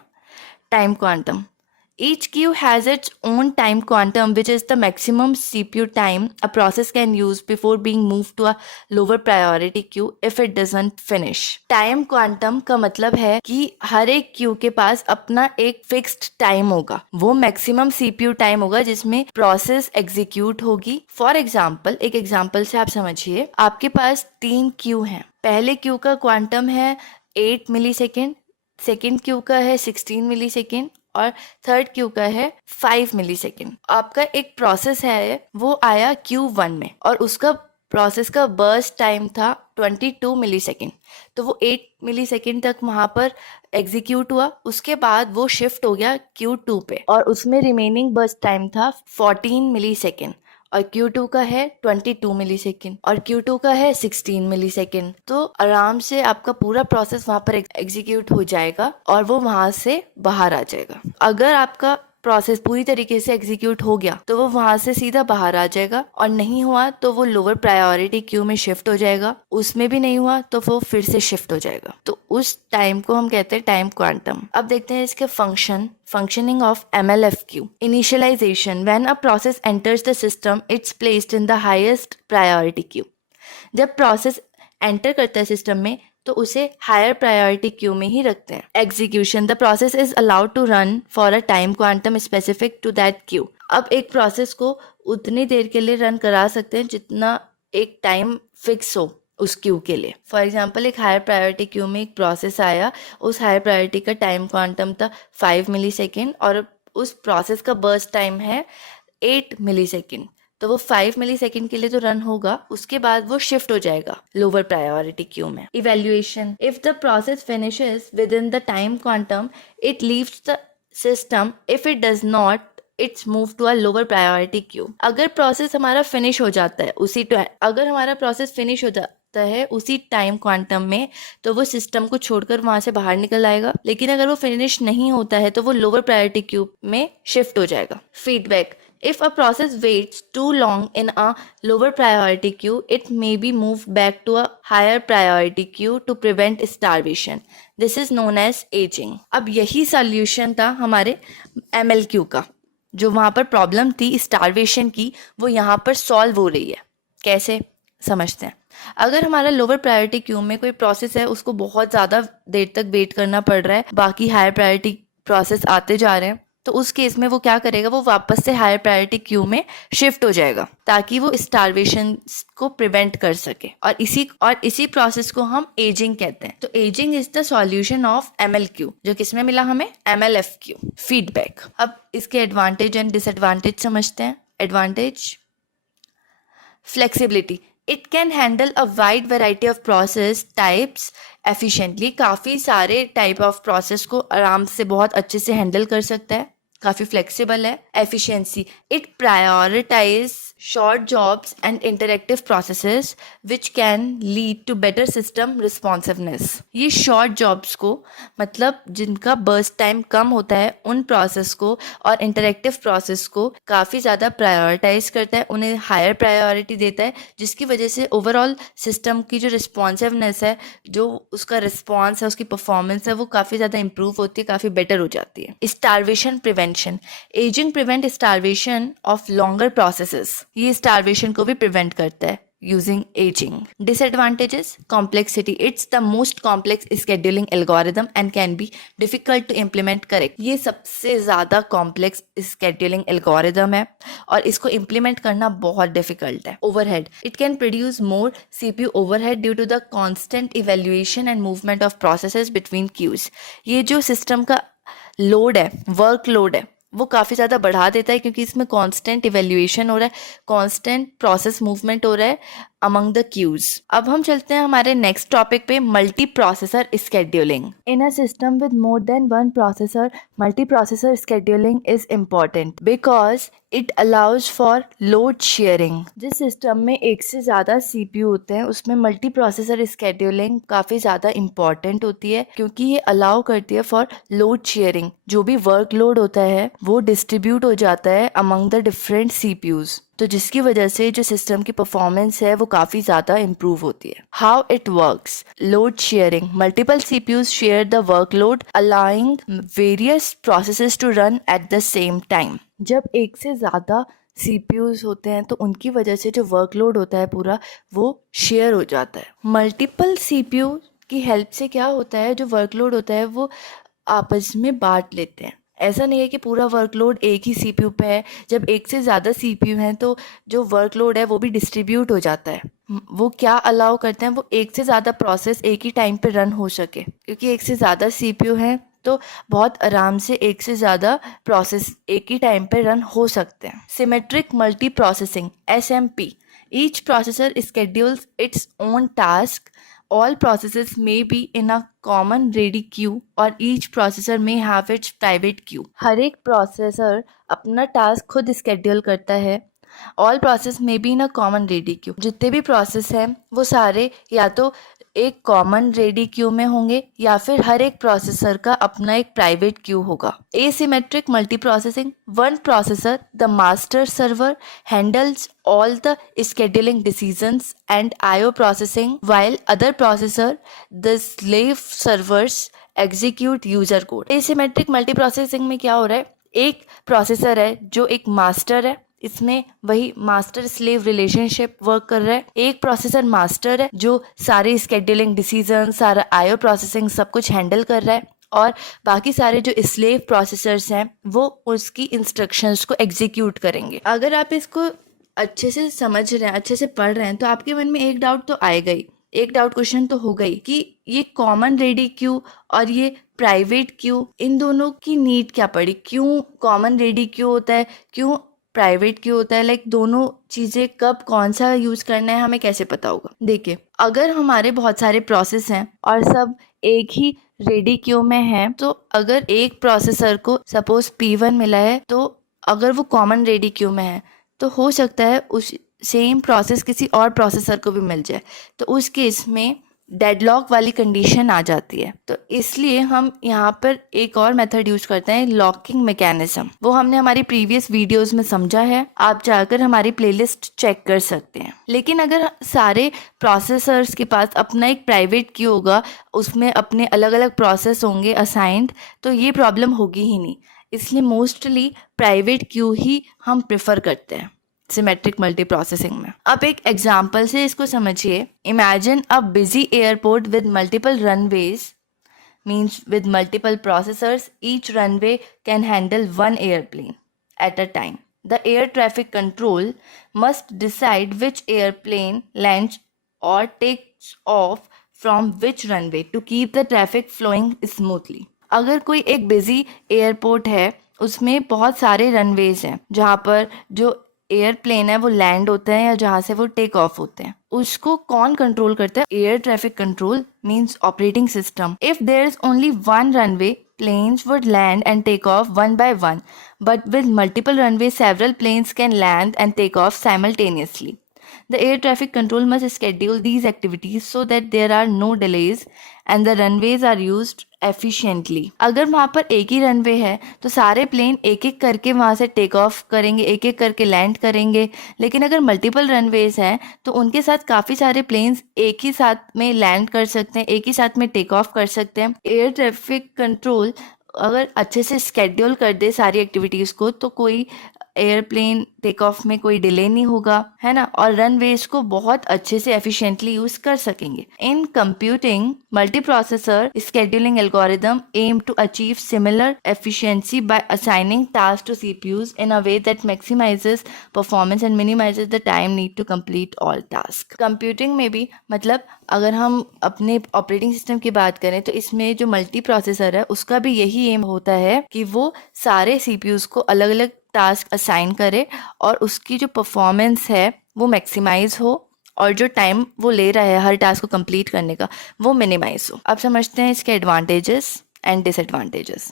Time quantum, each queue has its own time quantum which is the maximum CPU time a process can use before being moved to a lower priority queue if it doesn't finish. Time quantum का मतलब है कि हर एक Q के पास अपना एक fixed time होगा, वो मैक्सिमम CPU टाइम होगा जिसमें प्रोसेस एग्जीक्यूट होगी। फॉर एग्जाम्पल, एक एग्जाम्पल से आप समझिए, आपके पास 3 क्यू हैं। पहले क्यू का क्वांटम है 8 मिली सेकेंड, सेकेंड क्यू का है 16 मिली सेकेंड और थर्ड क्यू का है 5 मिली सेकेंड। आपका एक प्रोसेस है, वो आया Q1 में और उसका प्रोसेस का बर्स्ट टाइम था 22 मिली सेकेंड, तो वो 8 मिली सेकेंड तक वहाँ पर एग्जीक्यूट हुआ। उसके बाद वो शिफ्ट हो गया Q2 पे और उसमें रिमेनिंग बर्स्ट टाइम था 14 मिली सेकेंड और Q2 का है 22 मिली सेकेंड और Q2 का है 16 मिली सेकेंड। तो आराम से आपका पूरा प्रोसेस वहाँ पर एग्जीक्यूट हो जाएगा और वो वहाँ से बाहर आ जाएगा। अगर आपका प्रोसेस पूरी तरीके से एग्जीक्यूट हो गया तो वो वहाँ से सीधा बाहर आ जाएगा और नहीं हुआ तो वो लोअर प्रायोरिटी क्यू में शिफ्ट हो जाएगा, उसमें भी नहीं हुआ तो वो फिर से शिफ्ट हो जाएगा। तो उस टाइम को हम कहते हैं टाइम क्वांटम। अब देखते हैं इसके functioning of MLFQ. Initialization, when a process enters the system it's placed in the highest priority queue. जब प्रोसेस एंटर करता है सिस्टम में तो उसे हायर प्रायोरिटी क्यू में ही रखते हैं। Execution, the process is allowed to run for a time quantum specific to that queue. अब एक प्रोसेस को उतनी देर के लिए रन करा सकते हैं जितना एक टाइम फिक्स हो उस क्यू के लिए। फॉर एग्जांपल, एक हायर प्रायोरिटी क्यू में एक प्रोसेस आया, उस हायर प्रायोरिटी का टाइम क्वांटम था 5 मिली सेकेंड और उस प्रोसेस का बर्स्ट टाइम है 8 मिली सेकेंड। तो वो 5 मिली सेकेंड के लिए तो रन होगा, उसके बाद वो शिफ्ट हो जाएगा लोअर प्रायोरिटी क्यू में। Evaluation, if the process finishes within the time quantum it leaves the system, if it does not it's move to a lower priority queue. अगर प्रोसेस हमारा finish हो जाता है अगर हमारा प्रोसेस फिनिश हो जाता है उसी टाइम क्वांटम में, तो वो सिस्टम को छोड़कर वहां से बाहर निकल आएगा। लेकिन अगर वो फिनिश नहीं होता है तो वो लोअर प्रायोरिटी क्यू में शिफ्ट हो जाएगा। Feedback, if a process waits too long in a lower priority queue, it may be moved back to a higher priority queue to prevent starvation. This is known as aging. अब यही solution था हमारे MLQ का, जो वहाँ पर problem थी starvation की, वो यहाँ पर सॉल्व हो रही है। कैसे समझते हैं। अगर हमारा लोअर प्रायोरिटी क्यू में कोई प्रोसेस है, उसको बहुत ज़्यादा देर तक वेट करना पड़ रहा है, बाकी हायर प्रायोरिटी प्रोसेस आते जा रहे हैं, तो उस केस में वो क्या करेगा, वो वापस से हायर प्रायोरिटी क्यू में शिफ्ट हो जाएगा ताकि वो स्टारवेशन को प्रिवेंट कर सके। और इसी प्रोसेस को हम एजिंग कहते हैं। तो ageing is the solution of MLQ, जो किसमें मिला हमें, MLFQ। फीडबैक, अब इसके एडवांटेज एंड डिसएडवांटेज समझते हैं। Advantage, flexibility, it can handle a wide variety of process types efficiently. काफ़ी सारे टाइप ऑफ प्रोसेस को आराम से बहुत अच्छे से हैंडल कर सकता है, काफ़ी फ्लेक्सिबल है। Efficiency, it prioritize short jobs and interactive processes which can lead to better system responsiveness. ये शॉर्ट जॉब्स को, मतलब जिनका बर्स्ट टाइम कम होता है, उन प्रोसेस को और इंटरैक्टिव प्रोसेस को काफ़ी ज़्यादा प्रायोरिटाइज करता है, उन्हें हायर प्रायोरिटी देता है, जिसकी वजह से ओवरऑल सिस्टम की जो रिस्पॉन्सिवनेस है, जो उसका रिस्पॉन्स है, उसकी परफॉर्मेंस है, वो काफ़ी ज़्यादा इंप्रूव होती है, काफ़ी बेटर हो जाती है। Starvation prevention, aging prevent starvation of longer processes. ये स्टारवेशन को भी प्रिवेंट करता है using aging. Disadvantages, complexity, it's the most complex scheduling algorithm and can be difficult to implement correct. ये सबसे ज़्यादा कॉम्प्लेक्स स्केड्यूलिंग एल्गोरिदम है और इसको इम्प्लीमेंट करना बहुत डिफिकल्ट है। Overhead, it can produce more CPU overhead due to the constant evaluation and movement of processes between queues. ये जो सिस्टम का लोड है, वर्क लोड है, वो काफ़ी ज़्यादा बढ़ा देता है, क्योंकि इसमें कांस्टेंट इवेल्युएशन हो रहा है, कांस्टेंट प्रोसेस मूवमेंट हो रहा है अमंग द क्यूज। अब हम चलते हैं हमारे नेक्स्ट टॉपिक पे, multi processor scheduling. In a system with more than one processor, multi processor scheduling is important because it allows for load sharing. जिस सिस्टम में एक से ज़्यादा CPU होते हैं, उसमें मल्टी प्रोसेसर स्केड्यूलिंग काफ़ी ज़्यादा इम्पॉर्टेंट होती है, क्योंकि ये अलाउ करती है फॉर लोड शेयरिंग। जो भी वर्क लोड होता है वो डिस्ट्रीब्यूट हो जाता है अमंग द डिफरेंट CPUs, तो जिसकी वजह से जो सिस्टम की परफॉर्मेंस है वो काफ़ी ज़्यादा इम्प्रूव होती है। How it works, load sharing, multiple CPUs share the workload allowing various processes to run at the same time. जब एक से ज़्यादा CPUs होते हैं तो उनकी वजह से जो वर्कलोड होता है पूरा, वो शेयर हो जाता है। मल्टीपल CPU की हेल्प से क्या होता है, जो वर्कलोड होता है वो आपस में बांट लेते हैं। ऐसा नहीं है कि पूरा वर्कलोड एक ही CPU पे है। जब एक से ज़्यादा CPU हैं तो जो वर्कलोड है वो भी डिस्ट्रीब्यूट हो जाता है। वो क्या अलाउ करते हैं, वो एक से ज़्यादा प्रोसेस एक ही टाइम पे रन हो सके, क्योंकि एक से ज़्यादा CPU हैं तो बहुत आराम से एक से ज़्यादा प्रोसेस एक ही टाइम पे रन हो सकते हैं। Symmetric multi processing, SMP, each processor schedules its own task. All processes may be in a common ready queue or each processor may have its private queue. हर एक प्रोसेसर अपना task खुद schedule करता है। All process may be in a common ready queue. जितने भी process हैं वो सारे या तो एक कॉमन रेडी क्यू में होंगे या फिर हर एक प्रोसेसर का अपना एक प्राइवेट क्यू होगा। Asymmetric multi processing, one processor the master server handles all the scheduling decisions and IO processing while other processor the slave servers execute user code. asymmetric multiprocessing में क्या हो रहा है, एक प्रोसेसर है जो एक मास्टर है, इसमें वही मास्टर स्लेव रिलेशनशिप वर्क कर रहा है। एक प्रोसेसर मास्टर है जो सारे स्केड्यूलिंग डिसीजन, सारा IO प्रोसेसिंग सब कुछ हैंडल कर रहा है, और बाकी सारे जो स्लेव प्रोसेसर्स हैं वो उसकी इंस्ट्रक्शंस को एग्जीक्यूट करेंगे। अगर आप इसको अच्छे से समझ रहे हैं, अच्छे से पढ़ रहे हैं, तो आपके मन में एक डाउट तो आएगा ही, एक डाउट क्वेश्चन तो होगा ही कि ये कॉमन रेडी क्यू और ये प्राइवेट क्यू, इन दोनों की नीड क्या पड़ी, क्यों कॉमन रेडी क्यू होता है, क्यों प्राइवेट क्यू होता है, लाइक दोनों चीज़ें कब कौन सा यूज़ करना है हमें कैसे पता होगा। देखिए, अगर हमारे बहुत सारे प्रोसेस हैं और सब एक ही रेडी क्यू में है, तो अगर एक प्रोसेसर को सपोज P1 मिला है, तो अगर वो कॉमन रेडी क्यू में है तो हो सकता है उस सेम प्रोसेस किसी और प्रोसेसर को भी मिल जाए, तो उस केस में डेडलॉक वाली कंडीशन आ जाती है। तो इसलिए हम यहाँ पर एक और मेथड यूज करते हैं, लॉकिंग मैकेनिज्म। वो हमने हमारी प्रीवियस वीडियोस में समझा है, आप जाकर हमारी प्लेलिस्ट चेक कर सकते हैं। लेकिन अगर सारे प्रोसेसर्स के पास अपना एक प्राइवेट क्यू होगा, उसमें अपने अलग अलग प्रोसेस होंगे असाइंड, तो ये प्रॉब्लम होगी ही नहीं। इसलिए मोस्टली प्राइवेट क्यू ही हम प्रेफर करते हैं सिमेट्रिक मल्टी प्रोसेसिंग में। अब एक एग्जाम्पल से इसको समझिए। Imagine a busy airport with multiple runways, means with multiple processors. Each runway can handle one airplane at a time. The air traffic control must decide which airplane lands or takes off from which runway to keep the traffic flowing smoothly. अगर कोई एक busy airport है, उसमें बहुत सारे runways हैं जहाँ पर जो एयरप्लेन है वो लैंड होते हैं या जहाँ से वो टेक ऑफ होते हैं, उसको कौन कंट्रोल करता है? Air traffic control means operating system. If there is only one runway, planes would land and take off one by one, but with multiple runways, several planes can land and take off simultaneously. The air traffic control must schedule these activities so that there are no delays and the runways are used efficiently. अगर वहाँ पर एक ही runway है तो सारे plane एक एक करके वहाँ से टेक ऑफ करेंगे, एक एक करके लैंड करेंगे। लेकिन अगर मल्टीपल रनवेज हैं तो उनके साथ काफ़ी सारे प्लेन्स एक ही साथ में लैंड कर सकते हैं, एक ही साथ में टेक ऑफ कर सकते हैं। एयर ट्रैफिक कंट्रोल अगर अच्छे से स्केड्यूल कर दे सारी एक्टिविटीज़ को, तो कोई एयरप्लेन टेक ऑफ में कोई डिले नहीं होगा, है ना, और रनवेज को बहुत अच्छे से एफिशिएंटली यूज कर सकेंगे। In computing multi processor scheduling algorithm aim to achieve similar efficiency by assigning task to CPUs in a way that maximises performance and minimises the time need to complete all task. Computing में भी मतलब अगर हम अपने operating system की बात करें तो इसमें जो मल्टी प्रोसेसर है उसका भी यही एम होता है कि वो सारे सीपीयूज को अलग अलग टास्क असाइन करे और उसकी जो परफॉर्मेंस है वो मैक्सिमाइज हो और जो टाइम वो ले रहा है हर टास्क को कंप्लीट करने का वो मिनिमाइज हो। अब समझते हैं इसके एडवांटेजेस एंड डिसएडवांटेजेस।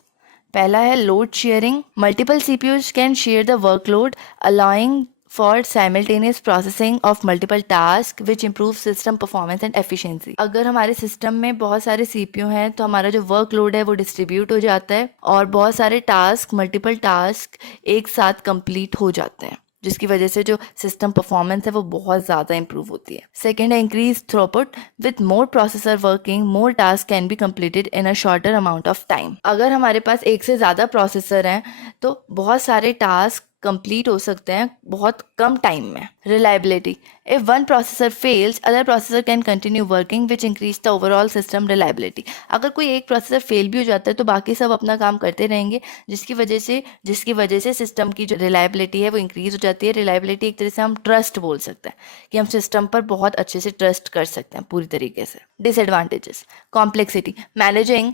पहला है load sharing. Multiple CPUs can share the workload allowing for simultaneous processing of multiple tasks which improve system performance and efficiency. अगर हमारे सिस्टम में बहुत सारे सीपीयू हैं तो हमारा जो वर्कलोड है वो डिस्ट्रीब्यूट हो जाता है और बहुत सारे टास्क, मल्टीपल टास्क एक साथ कंप्लीट हो जाते हैं, जिसकी वजह से जो सिस्टम परफॉर्मेंस है वो बहुत ज़्यादा इंप्रूव होती है। सेकेंड है increase throughput. With more processor working more task can be completed in a shorter amount of time. अगर हमारे पास एक से ज़्यादा प्रोसेसर हैं तो बहुत सारे टास्क कंप्लीट हो सकते हैं बहुत कम टाइम में। Reliability. If one processor fails other processor can continue working which increase the overall system reliability. अगर कोई एक प्रोसेसर फेल भी हो जाता है तो बाकी सब अपना काम करते रहेंगे, जिसकी वजह से सिस्टम की जो रिलायबिलिटी है वो इंक्रीज हो जाती है। रिलायबिलिटी एक तरह से हम ट्रस्ट बोल सकते हैं कि हम सिस्टम पर बहुत अच्छे से ट्रस्ट कर सकते हैं पूरी तरीके से। Disadvantages. Complexity. Managing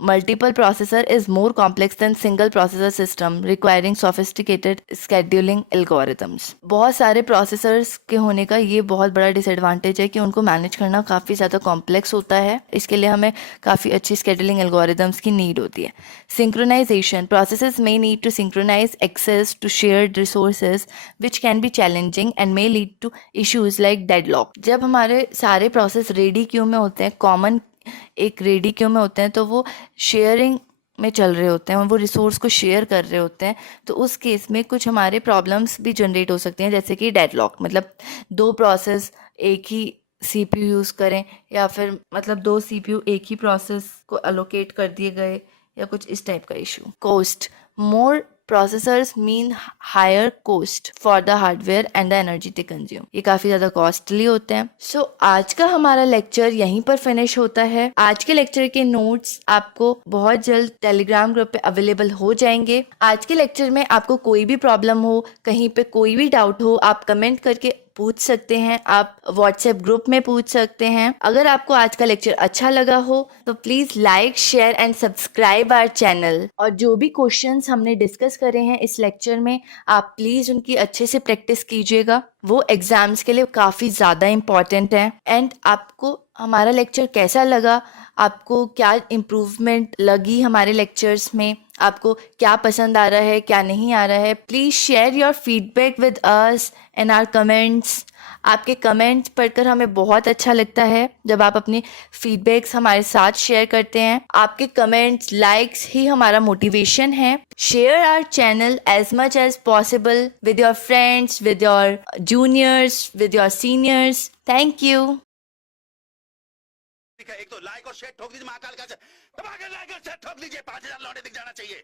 multiple processor is more complex than single processor system requiring sophisticated scheduling algorithms. बहुत सारे प्रोसेसर्स के होने का ये बहुत बड़ा डिसएडवांटेज है कि उनको मैनेज करना काफ़ी ज़्यादा कॉम्प्लेक्स होता है। इसके लिए हमें काफ़ी अच्छी scheduling algorithms की नीड होती है। Synchronization. Processes may need to synchronize access to shared resources which can be challenging and may lead to issues like deadlock. जब हमारे सारे प्रोसेस रेडी क्यू में होते हैं, कॉमन एक रेडी क्यू में होते हैं, तो वो शेयरिंग में चल रहे होते हैं और वो रिसोर्स को शेयर कर रहे होते हैं, तो उस केस में कुछ हमारे प्रॉब्लम्स भी जनरेट हो सकती हैं, जैसे कि डेडलॉक, मतलब दो प्रोसेस एक ही सीपीयू यूज़ करें या फिर मतलब दो सीपीयू एक ही प्रोसेस को अलोकेट कर दिए गए या कुछ इस टाइप का इशू। Cost. More processors mean higher cost for the hardware and the energy they consume. ये काफ़ी ज़्यादा कॉस्टली होते हैं। सो आज का हमारा लेक्चर यहीं पर फिनिश होता है। आज के लेक्चर के नोट्स आपको बहुत जल्द टेलीग्राम ग्रुप पे अवेलेबल हो जाएंगे। आज के लेक्चर में आपको कोई भी प्रॉब्लम हो, कहीं पे कोई भी डाउट हो, आप कमेंट करके पूछ सकते हैं, आप व्हाट्सएप ग्रुप में पूछ सकते हैं। अगर आपको आज का लेक्चर अच्छा लगा हो तो please like, share and subscribe our channel. और जो भी क्वेश्चंस हमने डिस्कस करे हैं इस लेक्चर में, आप प्लीज़ उनकी अच्छे से प्रैक्टिस कीजिएगा, वो एग्ज़ाम्स के लिए काफ़ी ज़्यादा इम्पॉर्टेंट है। एंड आपको हमारा लेक्चर कैसा लगा, आपको क्या इम्प्रूवमेंट लगी हमारे लेक्चर्स में, आपको क्या पसंद आ रहा है, क्या नहीं आ रहा है, please share your feedback with us in our comments. आपके कमेंट्स पढ़कर हमें बहुत अच्छा लगता है जब आप अपने फीडबैक्स हमारे साथ शेयर करते हैं। आपके कमेंट्स, लाइक्स ही हमारा मोटिवेशन है। Share our channel as much as possible with your friends, with your juniors, with your seniors. Thank you. एक तो लाइक और शेयर ठोक दीजिए, महाकाल का दबा के लाइक और शेयर ठोक लीजिए, 5000 लौटे दिख जाना चाहिए।